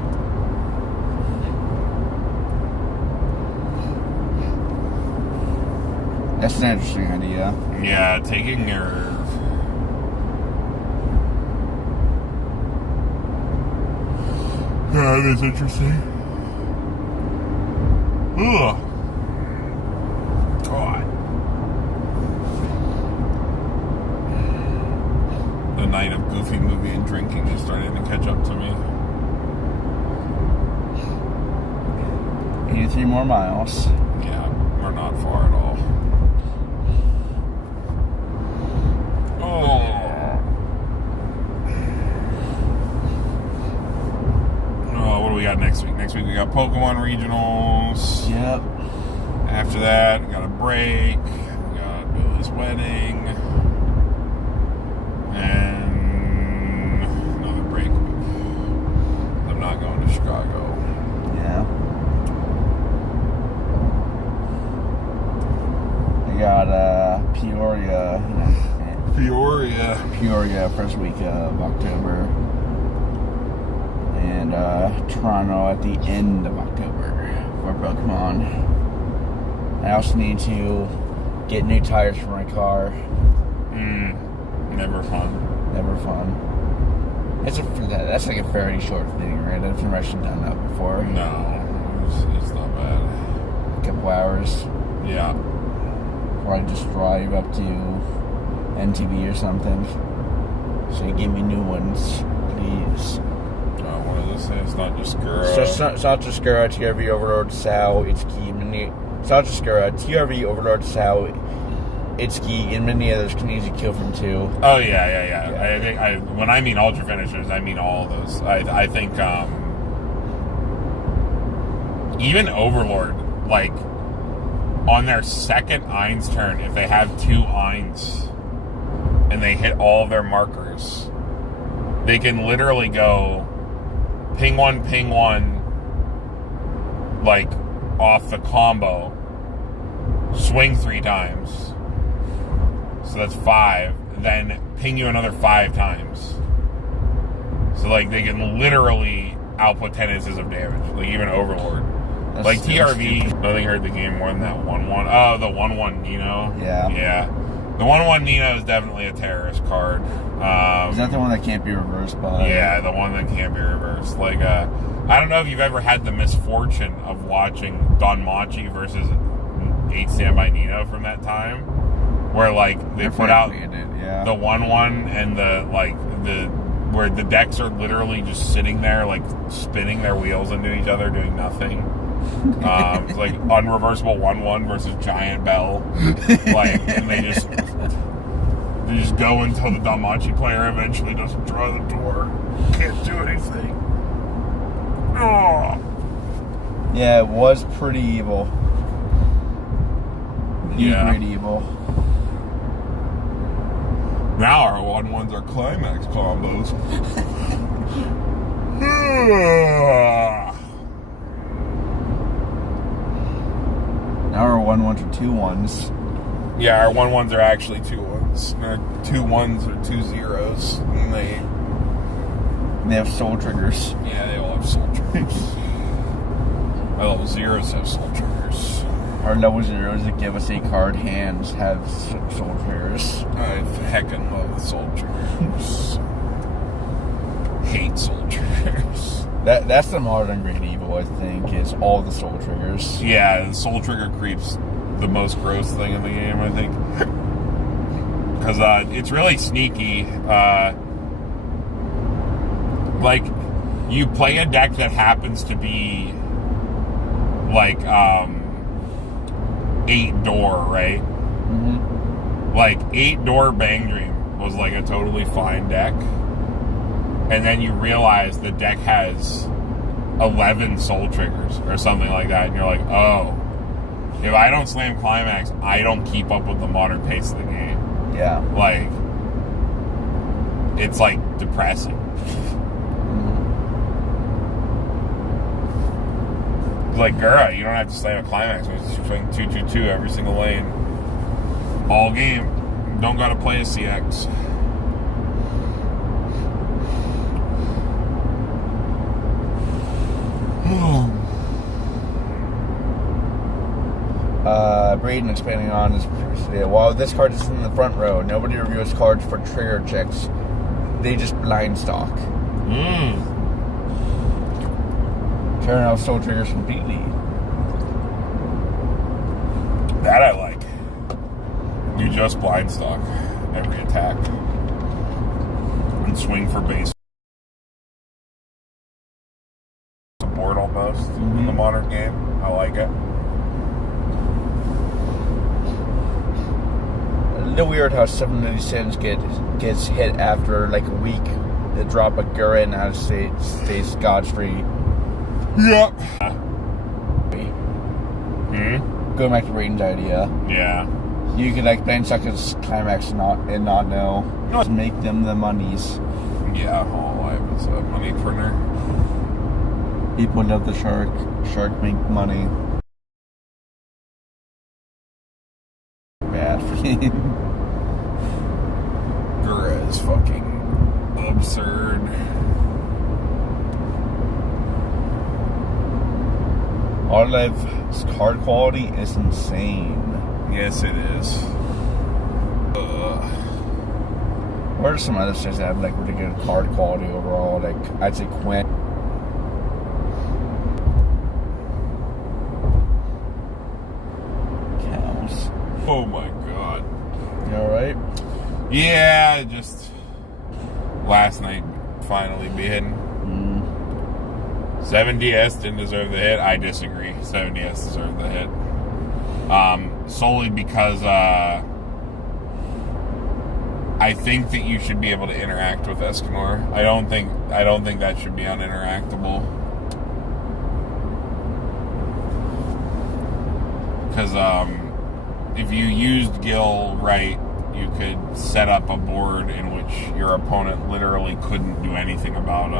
That's an interesting idea. Yeah, taking your... Yeah, that is interesting. Ugh. God. The night of Goofy movie and drinking is starting to catch up to me. 83 more miles. Yeah, we're not far at all. Oh, what do we got next week? Next week we got Pokemon Regionals. Yep. After that, we got a break. We got Billy's wedding. And another break week. I'm not going to Chicago. Yeah. We got Peoria. Peoria, first week of October. And Toronto at the end of October for Pokemon. I also need to get new tires for my car. Never fun. Never fun. That's like a fairly short thing, right? I've never actually done that before. No, it's not bad. A couple hours. Yeah. Or I just drive up to NTB or something. So you give me new ones, please. What does it say? It's not just Gura. So it's not just Gura, TRV Overlord, Sao, Itsuki, Mini. It's not just Gura, TRV Overlord, Sao, Itsuki, and many others can easily kill from 2. Oh yeah. I think when I mean ultra finishers, I mean all of those. I think even Overlord, like on their second Eins turn, if they have 2 Eins and they hit all of their markers, they can literally go ping one, like off the combo, swing 3 times. So that's 5. Then ping you another 5 times. So like they can literally output 10 inches of damage. Like even Overlord. That's like TRV, nothing hurt the game more than that 1-1. Oh, the 1-1 Nino. Yeah. The 1-1 Nino is definitely a terrorist card. Is that the one that can't be reversed by? Yeah, the one that can't be reversed. Like, I don't know if you've ever had the misfortune of watching Don Machi versus 8 Standby Nino from that time, where like they put out the 1-1 and where the decks are literally just sitting there, like spinning their wheels into each other, doing nothing. It's like unreversible 1-1 versus Giant Bell, like, and they just go until the Damachi player eventually doesn't draw the door. Can't do anything. Oh. Yeah, it was pretty evil. Pretty evil. Now our 1-1s are climax combos. Now our 1-1s are 2-1s. Yeah, our 1-1s are actually 2-1s. Our 2-1s are 2 zeros. And they have soul triggers. Yeah, they all have soul triggers. Our level zeros have soul triggers. Our level zeros that give us a card hands have soul triggers. I heckin' love soul triggers. Hate soul triggers. That's the modern great evil, I think, is all the soul triggers. Yeah, the soul trigger creep's the most gross thing in the game, I think. Because it's really sneaky. Like, you play a deck that happens to be like 8 door, right? Mm-hmm. Like 8 door Bang Dream was like a totally fine deck. And then you realize the deck has 11 soul triggers or something like that. And you're like, oh, if I don't slam Climax, I don't keep up with the modern pace of the game. Yeah. Like, it's like depressing. Mm-hmm. Like Gura, you don't have to slam a Climax. You're just playing 2-2-2 every single lane. All game. Don't gotta play a CX. Braden expanding on this. While this card is in the front row, nobody reviews cards for trigger checks. They just blind stock. Turn off soul triggers completely. That I like. You just blind stock every attack and swing for base. Support almost in the modern game. I like it. A little weird how 790 Sins gets hit after like a week. They drop a Gura and out of state stays scot-free. Yep. Going back to Raiden's idea. Yeah. You could like blind stock his Climax and not know. Just make them the monies. Yeah, Whole Life is a money printer. People love the shark. Shark make money. Bad for you. Gura is fucking absurd. Autoliv's card quality is insane. Yes, it is. What are some other states that have like really good card quality overall? Like I'd say Quint. Cows. Oh my god. You alright? Yeah, just last night finally being 7DS didn't deserve the hit. I disagree. 7DS deserved the hit. Solely because I think that you should be able to interact with Escanor. I don't think that should be uninteractable. Because if you used Gil right, you could set up a board in which your opponent literally couldn't do anything about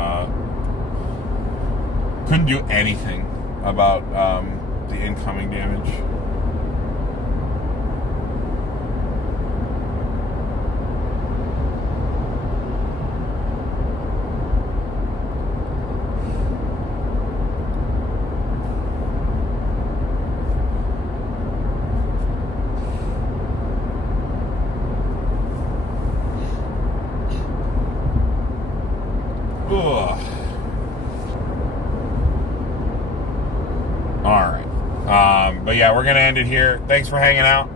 the incoming damage. Ugh. All right. But yeah, we're gonna end it here. Thanks for hanging out.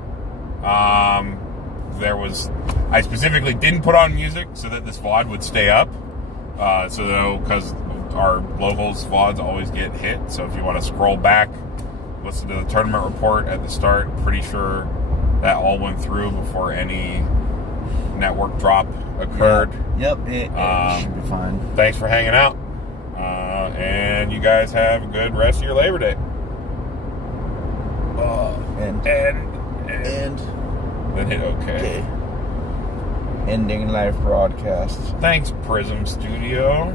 I specifically didn't put on music so that this VOD would stay up. Because our locals VODs always get hit. So if you want to scroll back, listen to the tournament report at the start. Pretty sure that all went through before any network drop occurred. Yep, it should be fine. Thanks for hanging out. And you guys have a good rest of your Labor Day. And Then hit OK. Ending live broadcast. Thanks, Prism Studio.